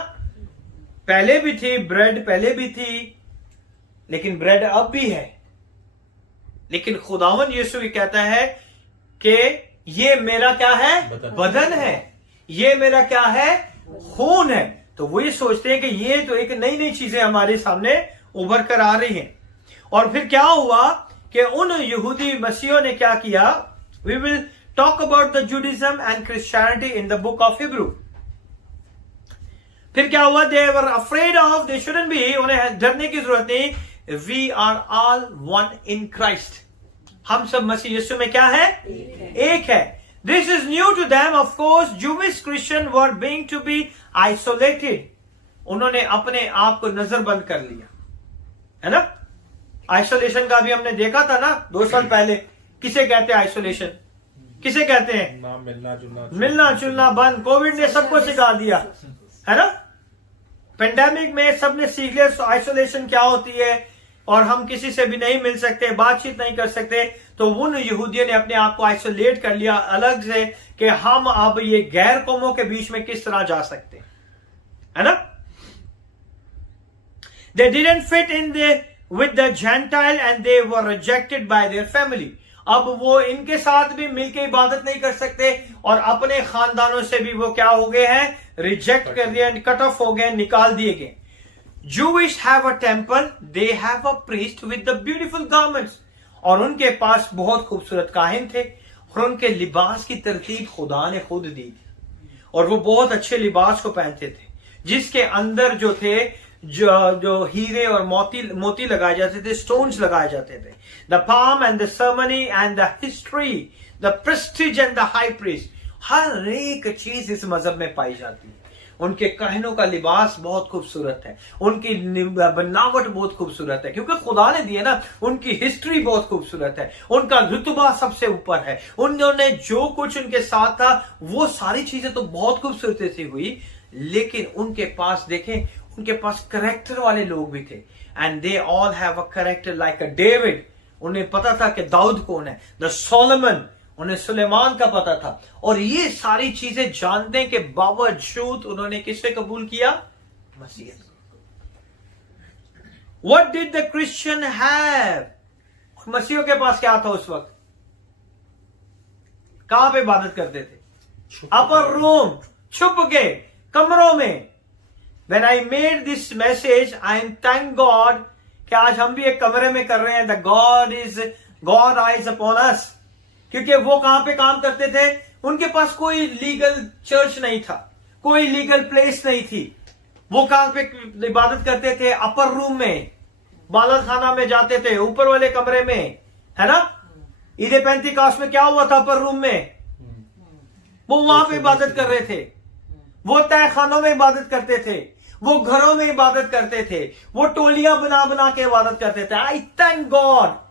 पहले भी थी ब्रेड, पहले भी थी, लेकिन ब्रेड अब भी है। लेकिन खुदावन यीशु भी कहता है कि ये मेरा क्या है? बदन है। ये मेरा क्या है? खून है। तो वो ये सोचते हैं कि ये तो एक नई नई चीजें हमारे सामने उभर कर आ रही हैं। और फिर क्या हुआ कि उन यहूदी मसीहों ने क्या किया? We will talk about the Judaism and Christianity in the book of Hebrew. फिर क्या हुआ? They were afraid of, they shouldn't be, उन्हें डरने की जरूरत नहीं। We are all one in Christ. हम सब मसीह यीशु में क्या है? एक है। This is new to them. Of course Jewish Christian were being to be isolated. उन्होंने अपने आप को नजरबंद कर लिया, है ना? आइसोलेशन का भी हमने देखा था ना 2 साल पहले। किसे कहते हैं आइसोलेशन? किसे कहते हैं? ना मिलना जुलना बंद। कोविड ने सबको सिखा दिया, है ना? पेंडेमिक में सबने सीख लिया आइसोलेशन क्या होती है, और हम किसी से भी नहीं मिल सकते, बातचीत नहीं कर सकते। तो उन यहूदियों ने अपने आप को आइसोलेट कर लिया अलग से कि हम अब ये गैर कौमों के बीच में किस तरह जा सकते हैं, है ना? They didn't fit in with the Gentile and they were rejected by their family। अब वो इनके साथ भी मिलकर इबादत नहीं कर सकते और अपने खानदानों से भी वो क्या हो गए हैं? रिजेक्ट कर दिया, कट ऑफ हो गए, निकाल दिए गए। Jewish have a temple, they have a priest with the beautiful garments। और उनके पास बहुत खूबसूरत काहिन थे और उनके लिबास की तरतीब खुदा ने खुद दी और वो बहुत अच्छे लिबास को पहनते थे जिसके अंदर जो थे जो हीरे और मोती लगाए जाते थे, स्टोन्स लगाए जाते थे। The palm and the ceremony and the history, the prestige and the high priest, हर एक चीज इस मजहब में पाई जाती है। उनके कहनों का लिबास बहुत खूबसूरत है, उनकी बनावट बहुत खूबसूरत है क्योंकि खुदा ने दिया ना। उनकी हिस्ट्री बहुत खूबसूरत है, उनका रुतबा सबसे ऊपर है, उन्होंने जो कुछ उनके साथ था वो सारी चीजें तो बहुत खूबसूरती से हुई, लेकिन उनके पास देखें, उनके पास करेक्टर वाले लोग भी थे। And they all have a character like a David. उन्हें पता था कि दाऊद कौन है, द सोलोमन, उन्हें सुलेमान का पता था। और ये सारी चीजें जानने के बावजूद उन्होंने किसे कबूल किया? मसीह। What did the Christian have? मसीह के पास क्या था उस वक्त? कहां पे इबादत करते थे? अपर रूम, छुप के कमरों में। When I made this message, I am thank God कि आज हम भी एक कमरे में कर रहे हैं। The God eyes upon us। क्योंकि वो कहां पे काम करते थे? उनके पास कोई लीगल चर्च नहीं था, कोई लीगल प्लेस नहीं थी। वो कहां पे इबादत करते थे? अपर रूम में, बालक खाना में जाते थे, ऊपर वाले कमरे में, है ना। ईद पेंतिकास्ट में क्या हुआ था? अपर रूम में वो वहां पे इबादत कर रहे थे, वो तय खानों में इबादत करते थे, वो घरों में इबादत करते थे, वो टोलियां बना बना के इबादत करते थे। आई थैंक गॉड।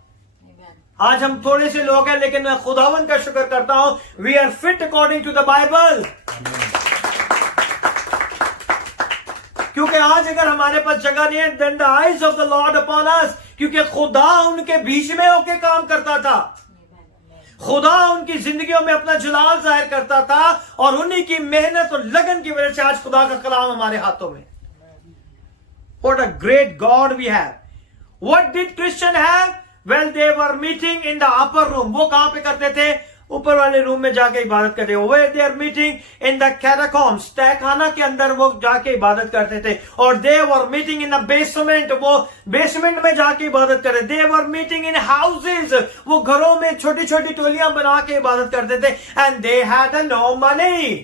आज हम थोड़े से लोग हैं, लेकिन मैं खुदावन का शुक्र करता हूं, we are fit according to the Bible. क्योंकि आज अगर हमारे पास जगह नहीं है, then the eyes of the Lord upon us, क्योंकि खुदा उनके बीच में होके काम करता था, खुदा उनकी जिंदगियों में अपना जलाल जाहिर करता था, और उन्हीं की मेहनत और लगन की वजह से आज खुदा का कलाम हमारे हाथों में। What a great God we have. What did Christian have? Well, they were meeting in the upper room. वो कहां पे करते थे? ऊपर वाले रूम में जाके इबादत करते। Where they are meeting in the catacombs, तहखाना के अंदर वो जाके इबादत करते थे। और they were meeting in the basement, वो बेसमेंट में जाके इबादत करते। They were meeting in houses, वो घरों में छोटी छोटी टोलियां बना के इबादत करते थे। And they had no money,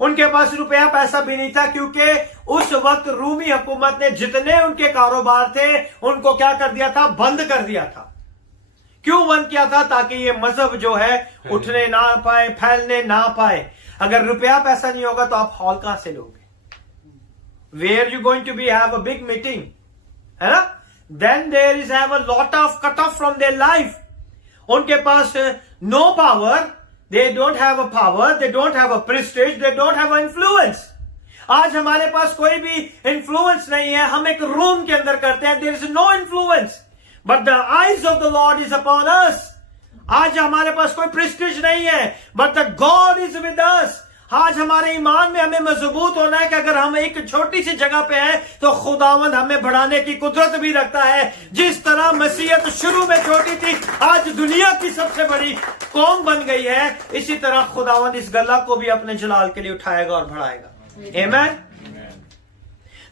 उनके पास रुपया पैसा भी नहीं था, क्योंकि उस वक्त रूमी हुकूमत ने जितने उनके कारोबार थे उनको क्या कर दिया था? बंद कर दिया था। क्यों बंद किया था? ताकि ये मजहब जो है उठने ना पाए, फैलने ना पाए। अगर रुपया पैसा नहीं होगा तो आप हॉल कहां से लोगे? Where you going to be have a big meeting, है ना। Then there is have a lot of cut off from their life. उनके पास no power, they don't have a power, they don't have a prestige, they don't have an influence। आज हमारे पास कोई भी influence नहीं है, हम एक रूम के अंदर करते हैं, there is no influence, but the eyes of the Lord is upon us। आज हमारे पास कोई प्रेस्टीज नहीं है, but the God is with us। आज हमारे ईमान में हमें मजबूत होना है कि अगर हम एक छोटी सी जगह पे हैं तो खुदावंद हमें बढ़ाने की कुदरत भी रखता है। जिस तरह मसीहत शुरू में छोटी थी, आज दुनिया की सबसे बड़ी कौम बन गई है, इसी तरह खुदावंद इस गला को भी अपने जलाल के लिए उठाएगा और बढ़ाएगा। आमेन।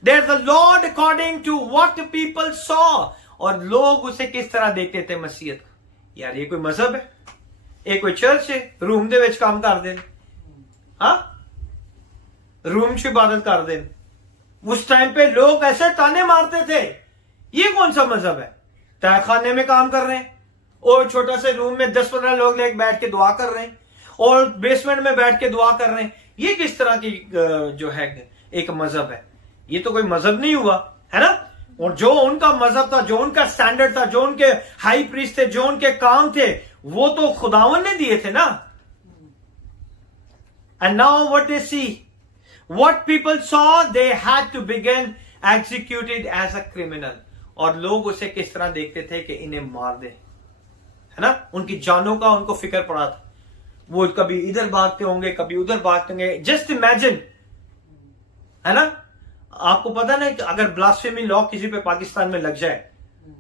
There the lord according to what people saw, और लोग उसे किस तरह देखते थे मसीहत को? यार ये कोई मजहब है, ये कोई चर्च है, रूम दे विच काम कर दे, हाँ रूम च इबादत कर दे। उस टाइम पे लोग ऐसे ताने मारते थे, ये कौन सा मजहब है? तहखाने में काम कर रहे हैं और छोटा से रूम में 10-15 लोग बैठ के दुआ कर रहे हैं, और बेसमेंट में बैठ के दुआ कर रहे हैं। ये किस तरह की जो है एक मजहब है? ये तो कोई मजहब नहीं हुआ, है ना। और जो उनका मजहब था, जो उनका स्टैंडर्ड था, जो उनके हाई प्रीस्ट थे, जो उनके काम थे, वो तो खुदावन ने दिए थे ना। And now what they see, what people saw, they had to begin executed as a criminal। और लोग उसे किस तरह देखते थे कि इन्हें मार दे, है ना। उनकी जानों का उनको फिक्र पड़ा था। वो कभी इधर भागते होंगे, कभी उधर भागते होंगे। जस्ट इमेजिन, है ना। आपको पता ना कि अगर ब्लास्फेमी लॉ किसी पे पाकिस्तान में लग जाए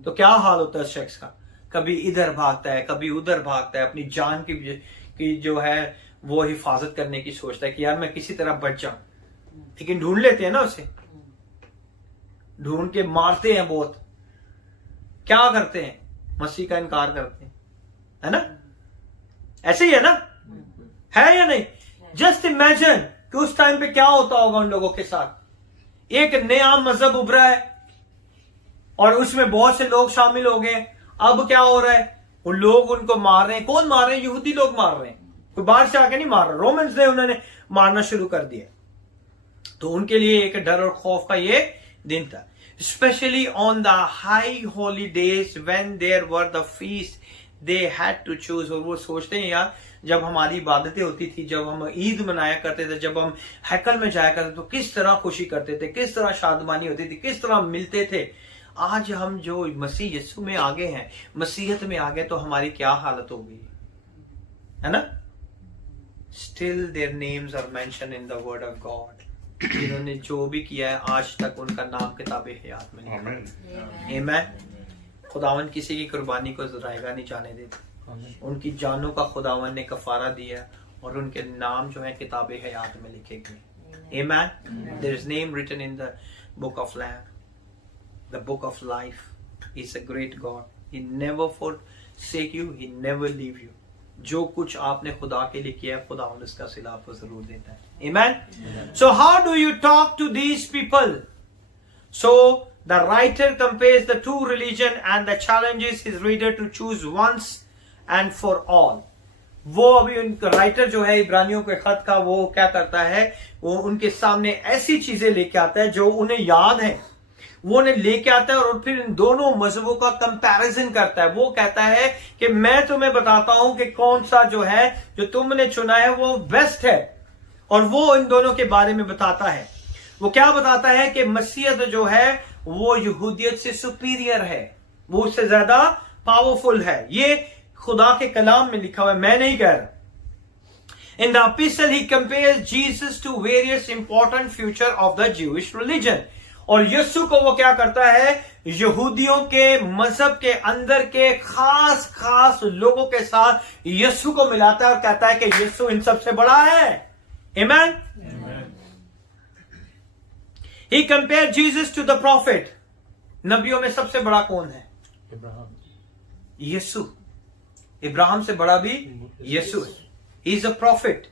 तो क्या हाल होता है उस शख्स का। कभी इधर भागता है, कभी उधर भागता है, अपनी जान की जो है वो हिफाजत करने की सोचता है कि यार मैं किसी तरह बच जाऊं, लेकिन ढूंढ लेते हैं ना उसे, ढूंढ के मारते हैं बहुत। क्या करते हैं? मसीह का इनकार करते हैं, है ना? ऐसे ही है ना? है या नहीं? जस्ट इमेजिन कि उस टाइम पे क्या होता होगा उन लोगों के साथ। एक नया मजहब उभरा है और उसमें बहुत से लोग शामिल हो गए। अब क्या हो रहा है? वो लोग उनको मार रहे हैं। कौन मार रहे हैं? यहूदी लोग मार रहे हैं, कोई बाहर से आके नहीं मार रहा। रोमन्स ने उन्होंने मारना शुरू कर दिया। तो उनके लिए एक डर और खौफ का ये दिन था। Especially on the high holidays when there were the feast they had to choose. और वो सोचते हैं यार, जब हमारी इबादतें होती थी, जब हम ईद मनाया करते थे, जब हम हैकल में जाया करते थे, तो किस तरह खुशी करते थे, किस तरह शादमानी होती थी, किस तरह मिलते थे। आज हम जो मसीह यीशु में आगे हैं, मसीहत में आगे, तो हमारी क्या हालत होगी, है ना? Still their names are mention in the word of God. जिन्होंने जो भी किया है आज तक उनका नाम किताबे हयात में लिखा है। आमीन। खुदावन किसी की कुर्बानी को ज़राएगा नहीं जाने देता। उनकी जानों का खुदावन ने कफारा दिया और उनके नाम जो है किताबे हयात में लिखे गए। आमीन। There is name written in the book of lamb, the book of life. He is a great God, he never forsake you, he never leave you। जो कुछ आपने खुदा के लिए किया है, खुदा उसका सिला आपको जरूर देता है। Amen? So how do you talk to these people? So the writer compares the two religion and the challenges his reader to choose once and for all। वो अभी उनका राइटर जो है इब्रानियों के खत का, वो क्या करता है, वो उनके सामने ऐसी चीजें लेके आता है जो उन्हें याद है, वो उन्हें लेके आता है और फिर इन दोनों मजहबों का कंपैरिजन करता है। वो कहता है कि मैं तुम्हें बताता हूं कि कौन सा जो है, जो तुमने चुना है, वो बेस्ट है। और वो इन दोनों के बारे में बताता है। वो क्या बताता है कि मसीहत जो है वो यहूदियत से सुपीरियर है, वो उससे ज्यादा पावरफुल है। ये खुदा के कलाम में लिखा हुआ है, मैं नहीं कह रहा। In the epistle he compares Jesus to various important future of the Jewish religion. और यीशु को वो क्या करता है, यहूदियों के मजहब के अंदर के खास खास लोगों के साथ यीशु को मिलाता है और कहता है कि यीशु इन सबसे बड़ा है। आमीन। He compare Jesus to the prophet. नबियों में सबसे बड़ा कौन है? यीशु। इब्राहिम से बड़ा भी यीशु है। ही इज अ प्रॉफिट।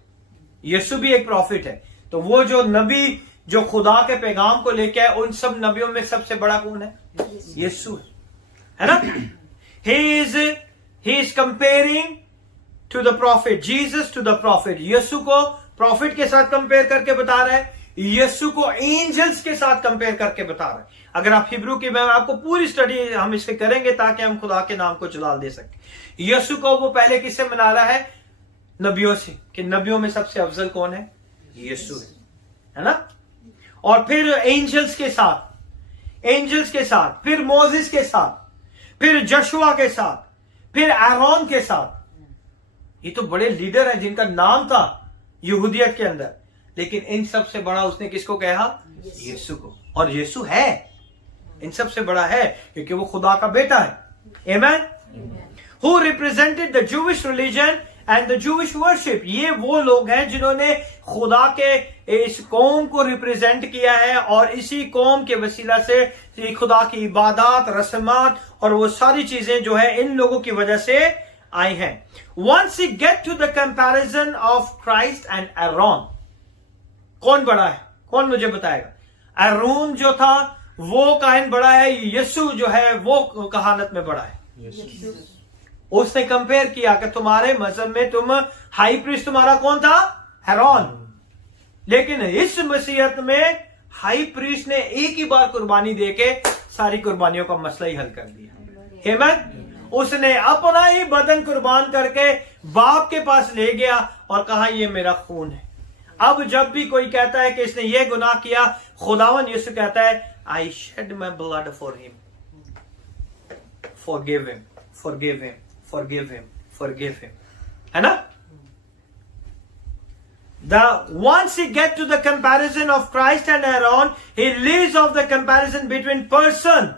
यीशु भी एक प्रॉफिट है। तो वो जो नबी जो खुदा के पैगाम को लेके आए, उन सब नबियों में सबसे बड़ा कौन है? यीशु है ना? He is comparing to the prophet, Jesus to the prophet. Yeshu को प्रॉफिट के साथ कंपेयर करके बता रहा है, यीशु को एंजल्स के साथ कंपेयर करके बता रहा है। अगर आप हिब्रू की, मैं आपको पूरी स्टडी हम इसके करेंगे ताकि हम खुदा के नाम को जलाल दे सके। यीशु को वो पहले किससे मिला रहा है? नबियों से, कि नबियों में सबसे अफजल कौन है? यीशु है ना? और फिर एंजल्स के साथ, फिर मोजिस के साथ, फिर जशुआ के साथ, फिर आरोन के साथ। ये तो बड़े लीडर हैं जिनका नाम था यहूदियत के अंदर, लेकिन इन सबसे बड़ा उसने किसको कहा? यीशु को। और यीशु है, इन सबसे बड़ा है क्योंकि वो खुदा का बेटा है। आमीन। Who represented the Jewish religion and the Jewish worship. ये वो लोग हैं जिन्होंने खुदा के इस कौम को रिप्रेजेंट किया है और इसी कौम के वसीला से खुदा की इबादत, रस्मात और वो सारी चीजें जो है इन लोगों की वजह से आई हैं। Once we get to the comparison of Christ and Aaron, कौन बड़ा है? कौन मुझे बताएगा? एरोन जो था वो काहिन बड़ा है, यीशु जो है वो कहानत में बड़ा है। उसने कंपेयर किया कि तुम्हारे मजहब में तुम हाई प्रीस्ट तुम्हारा कौन था? एरोन। लेकिन इस मसीहत में हाई प्रीस्ट ने एक ही बार कुर्बानी देके सारी कुर्बानियों का मसला ही हल कर दिया। आमीन। उसने अपना ही बदन कुर्बान करके बाप के पास ले गया और कहा ये मेरा खून है। अब जब भी कोई कहता है कि इसने ये गुनाह किया, खुदावन यीशु कहता है I shed my blood for him, forgive him, forgive him, forgive him, forgive him, है ना? Once he get to the comparison of Christ and Aaron, he leaves off the comparison between person।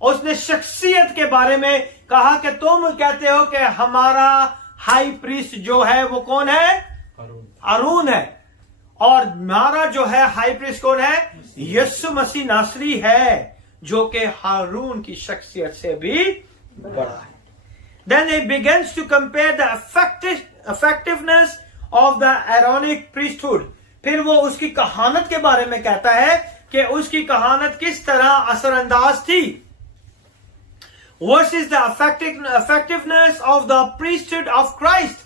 उसने शख्सियत के बारे में कहा कि तुम कहते हो कि हमारा हाई प्रीस्ट जो है वो कौन है? अरून है। और हमारा जो है हाई प्रीस्ट कौन है? यीशु मसीह नासरी है, जो कि हारून की शख्सियत से भी बड़ा है। then he begins to compare the effectiveness of the Aaronic priesthood. फिर वो उसकी कहानत के बारे में कहता है कि उसकी कहानत किस तरह असरअंदाज थी. Versus the effectiveness of the priesthood of Christ.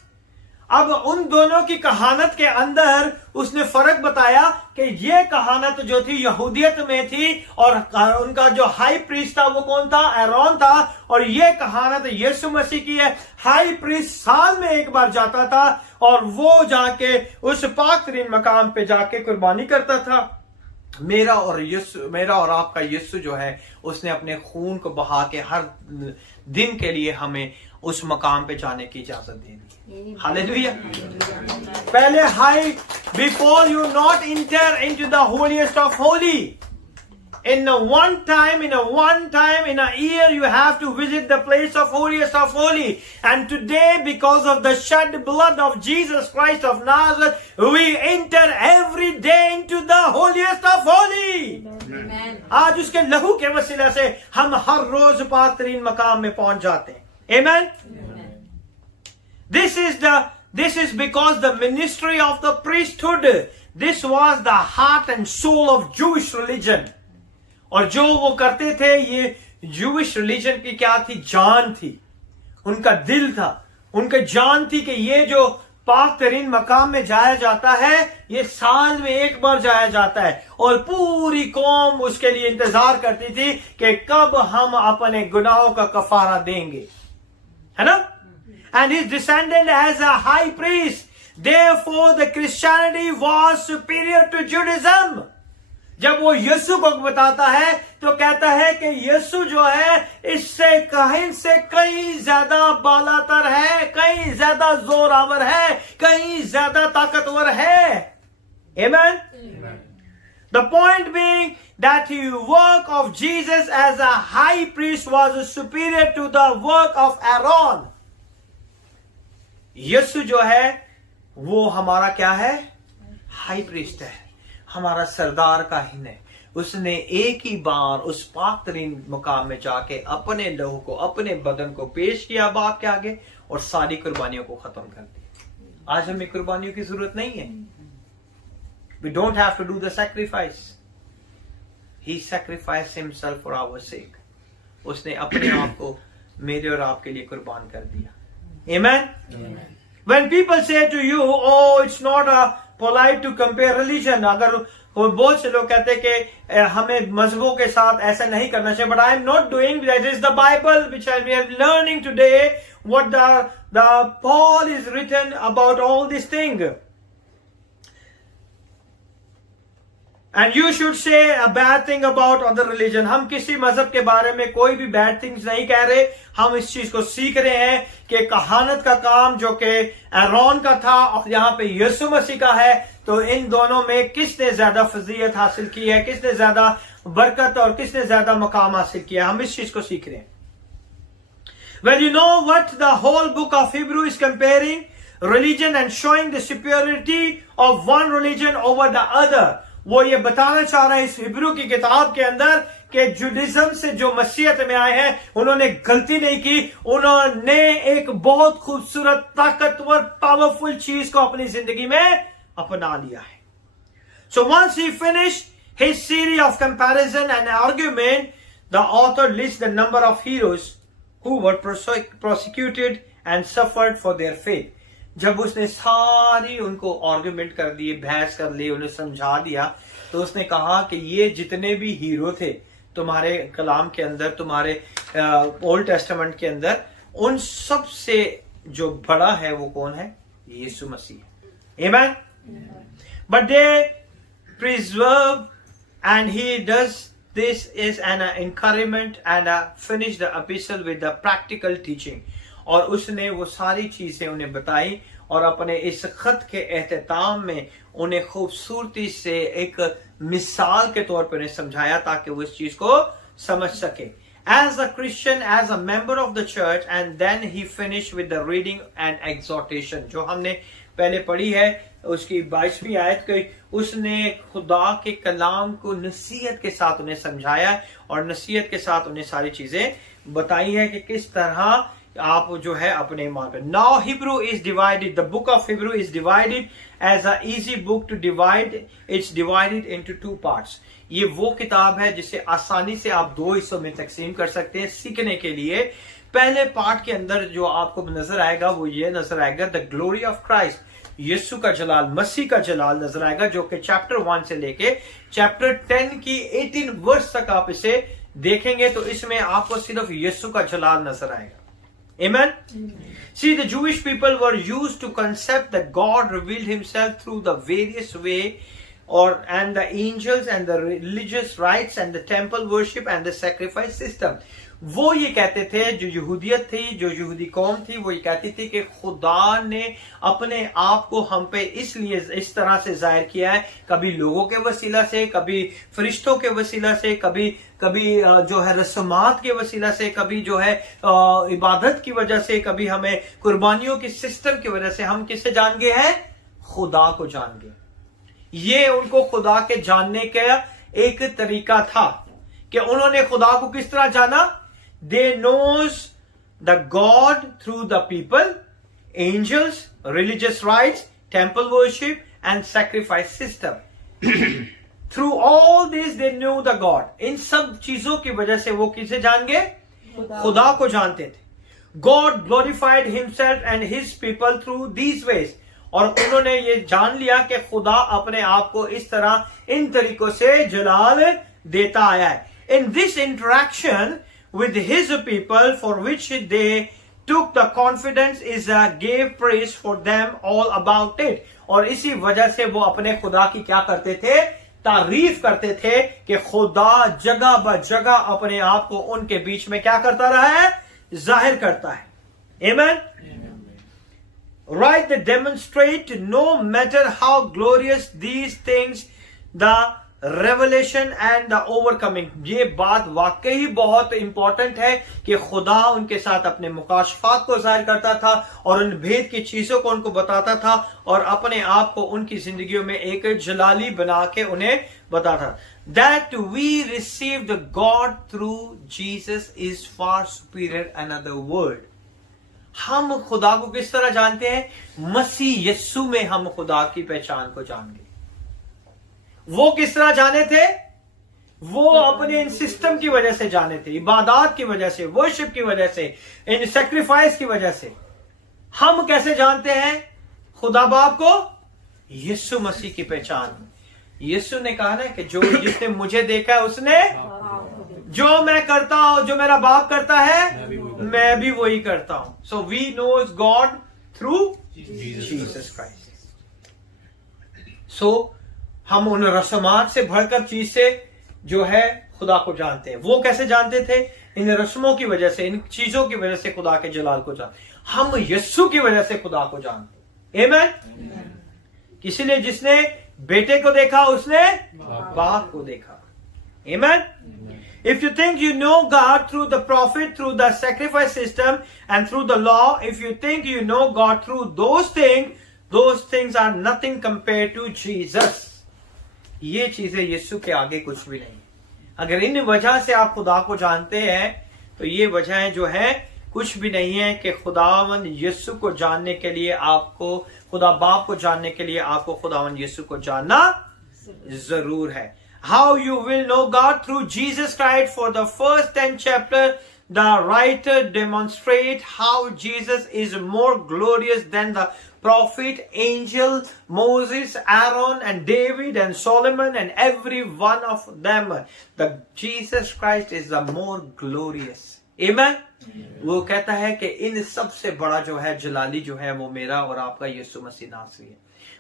अब उन दोनों की कहानत के अंदर उसने फर्क बताया कि ये कहानत जो थी यहूदियत में थी और उनका जो हाई प्रीस्ट था वो कौन था, एरोन था, और ये कहानत यीशु मसीह की है. हाई प्रीस्ट साल में एक बार जाता था और वो जाके उस पाक तरीन मकाम पे जाके कुर्बानी करता था. मेरा और आपका यीशु जो है उसने अपने खून को बहा के हर दिन के लिए हमें उस मकाम पे जाने की इजाजत दे दी. हालेलुया. पहले high before you not inter into the holiest of Holi. In a year, you have to visit the place of holiest of holy. And today, because of the shed blood of Jesus Christ of Nazareth, we enter every day into the holiest of holy. Amen. आज उसके लहू के वसीले से हम हर रोज पाक तरीन मकाम में पहुंच जाते हैं. Amen. Amen. This is because the ministry of the priesthood. This was the heart and soul of Jewish religion. और जो वो करते थे ये जूविश रिलीजन की क्या थी, जान थी, उनका दिल था, उनका जान थी कि ये जो पाक तरीन मकाम में जाया जाता है ये साल में एक बार जाया जाता है. और पूरी कौम उसके लिए इंतजार करती थी कि कब हम अपने गुनाहों का कफारा देंगे, है ना. And his descendant as a high priest, therefore the Christianity was superior to Judaism. जब वो यीशु को बताता है तो कहता है कि यीशु जो है इससे कहीं ज्यादा बालातर है, कहीं ज्यादा जोरावर है, कहीं ज्यादा ताकतवर है. Amen? Amen. The point being that the work of Jesus as a high priest was superior to the work of Aaron. यीशु जो है वो हमारा क्या है, हाई प्रीस्ट है, हमारा सरदार का ही नहीं. उसने एक ही बार उस पाक तरीन मुकाम में जाके अपने लहू को, अपने बदन को पेश किया बाप के आगे और सारी कुर्बानियों को खत्म कर दिया. आज हमें कुर्बानियों की जरूरत नहीं है. We don't have to do the sacrifice. He sacrificed himself for our sake. उसने अपने आप को मेरे और आपके लिए कुर्बान कर दिया. Amen? Amen. When people say to you, oh, it's not a polite to compare religion, अगर बहुत से लोग कहते हैं कि हमें मजहबों के साथ ऐसा नहीं करना चाहिए, but I am not doing that. It is the Bible which we are learning today what the Paul is written about all these things. And you should say a bad thing about other religion. हम किसी मजहब के बारे में कोई भी bad things नहीं कह रहे. हम इस चीज को सीख रहे हैं कि कहानत का काम जो कि एरोन का था और यहाँ पे यीशु मसीह का है, तो इन दोनों में किसने ज्यादा फजीयत हासिल की है, किसने ज्यादा बरकत और किसने ज्यादा मकाम हासिल किया. हम इस चीज को सीख रहे हैं. Well, you know what the whole book of Hebrew is comparing? Religion and showing the superiority of one religion over the other. वो ये बताना चाह रहा है इस हिब्रू की किताब के अंदर कि जुडिज्म से जो मसीहत में आए हैं उन्होंने गलती नहीं की. उन्होंने एक बहुत खूबसूरत ताकतवर पावरफुल चीज को अपनी जिंदगी में अपना लिया है. So once he finished his series of comparison and argument, the author lists the number of heroes who were prosecuted and suffered for their faith. जब उसने सारी उनको आर्गुमेंट कर दिए, बहस कर ली, उन्हें समझा दिया, तो उसने कहा कि ये जितने भी हीरो थे तुम्हारे कलाम के अंदर, तुम्हारे ओल्ड टेस्टामेंट के अंदर, उन सब से जो बड़ा है वो कौन है, यीशु मसीह. Amen? But they preserve, and he does this is an encouragement and finish the epistle with the practical teaching. और उसने वो सारी चीजें उन्हें बताई और अपने इस खत के एहतताम में उन्हें खूबसूरती से एक मिसाल के तौर पर उन्हें समझाया ताकि वो इस चीज को समझ सके. As a Christian, as a member of the church, and then he finished with the reading and exhortation. जो हमने पहले पढ़ी है उसकी 22वीं आयत की, उसने खुदा के कलाम को नसीहत के साथ उन्हें समझाया और नसीहत के साथ उन्हें सारी चीजें बताई है कि किस तरह आप जो है अपने मार्ग। Now Hebrew is divided, the book of Hebrew is divided as a easy book to divide, it's divided into 2 parts. ये वो किताब है जिसे आसानी से आप 2 हिस्सों में तकसीम कर सकते हैं सीखने के लिए। पहले पार्ट के अंदर जो आपको नजर आएगा वो ये नजर आएगा, द ग्लोरी ऑफ क्राइस्ट, यीशु का जलाल, मसीह का जलाल नजर आएगा, जो कि चैप्टर 1 से लेके चैप्टर 10 की 18 वर्ष तक आप इसे देखेंगे तो इसमें आपको सिर्फ यीशु का जलाल नजर आएगा। Amen? See, the Jewish people were used to concept that God revealed himself through the various way and the angels and the religious rites and the temple worship and the sacrifice system. वो ये कहते थे, जो यहूदियत थी, जो यहूदी कौम थी, वो ये कहती थी कि खुदा ने अपने आप को हम पे इसलिए इस तरह से जाहिर किया है, कभी लोगों के वसीला से, कभी फरिश्तों के वसीला से, कभी जो है रस्मात के वसीला से, कभी जो है इबादत की वजह से, कभी हमें कुर्बानियों के सिस्टम की वजह से। हम किससे जान गए हैं? खुदा को जान गए। ये उनको खुदा के जानने का एक तरीका था कि उन्होंने खुदा को किस तरह जाना। They knows the God through the people, angels, religious rites, temple worship and sacrifice system. Through all this they knew the God. इन सब चीजों की वजह से वो किसे जान गए? खुदा को जानते थे। God glorified himself and his people through these ways. और उन्होंने ये जान लिया कि खुदा अपने आप को इस तरह, इन तरीकों से जलाल देता आया है। In this interaction with his people, for which they took the confidence, is gave praise for them all about it. और इसी वजह से वो अपने खुदा की क्या करते थे? तारीफ करते थे कि खुदा जगह ब जगह अपने आप को उनके बीच में क्या करता रहा है? जाहिर करता है। Amen? Right, they demonstrate, no matter how glorious these things, the revelation and the overcoming. ये बात वाकई बहुत इंपॉर्टेंट है कि खुदा उनके साथ अपने मुकाशफात को जाहिर करता था और उन भेद की चीजों को उनको बताता था और अपने आप को उनकी जिंदगियों में एक जलाली बना के उन्हें बताता था। That we receive the God through Jesus is far superior another word. हम खुदा को किस तरह जानते हैं? मसीह यस्सु में हम खुदा की पहचान को जान गए। वो किस तरह जाने थे? वो अपने इन सिस्टम की वजह से जाने थे, इबादत की वजह से, वर्शिप की वजह से, इन सैक्रिफाइस की वजह से। हम कैसे जानते हैं खुदा बाप को? यीशु मसीह की पहचान। यीशु ने कहा ना कि जो जिसने मुझे देखा है उसने, जो मैं करता हूं, जो मेरा बाप करता है, मैं भी वही करता हूं। So we knows God through Jesus Christ. So हम उन रस्मात से भड़कर चीज से जो है खुदा को जानते हैं। वो कैसे जानते थे? इन रस्मों की वजह से, इन चीजों की वजह से खुदा के जलाल को जानते। हम यस्सु की वजह से खुदा को जानते। आमीन। इसीलिए जिसने बेटे को देखा उसने बाप को देखा। आमीन। If you think you know God through the prophet, through the sacrifice system and through the law, if you think you know God through those things are nothing compared to Jesus. ये चीजें यीशु के आगे कुछ भी नहीं। अगर इन वजह से आप खुदा को जानते हैं तो ये वजह जो है कुछ भी नहीं है कि खुदावन यीशु को जानने के लिए आपको, खुदा बाप को जानने के लिए आपको खुदावन यीशु को जानना जरूर है। How you will know God? Through Jesus Christ. For the first 10 chapters, the writer demonstrate how Jesus is more glorious than the prophet, angel, Moses, Aaron, and David, and Solomon, and every one of them. The Jesus Christ is the more glorious. Amen? वो कहता है कि इन सबसे बड़ा जो है जलाली जो है वो मेरा और आपका यीशु मसीह नासरी है।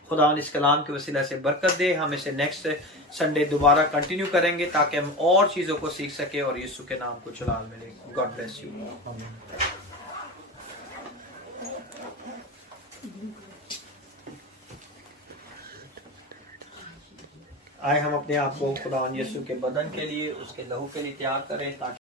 खुदा इस कलाम के वसीला से बरकत दे। हम इसे नेक्स्ट संडे दोबारा कंटिन्यू करेंगे ताकि हम और चीजों को सीख सके और यीशु के नाम को जलाल मिले। God bless you. आए हम अपने आप को खुदा यीशु के बदन के लिए, उसके लहू के लिए तैयार करें ताकि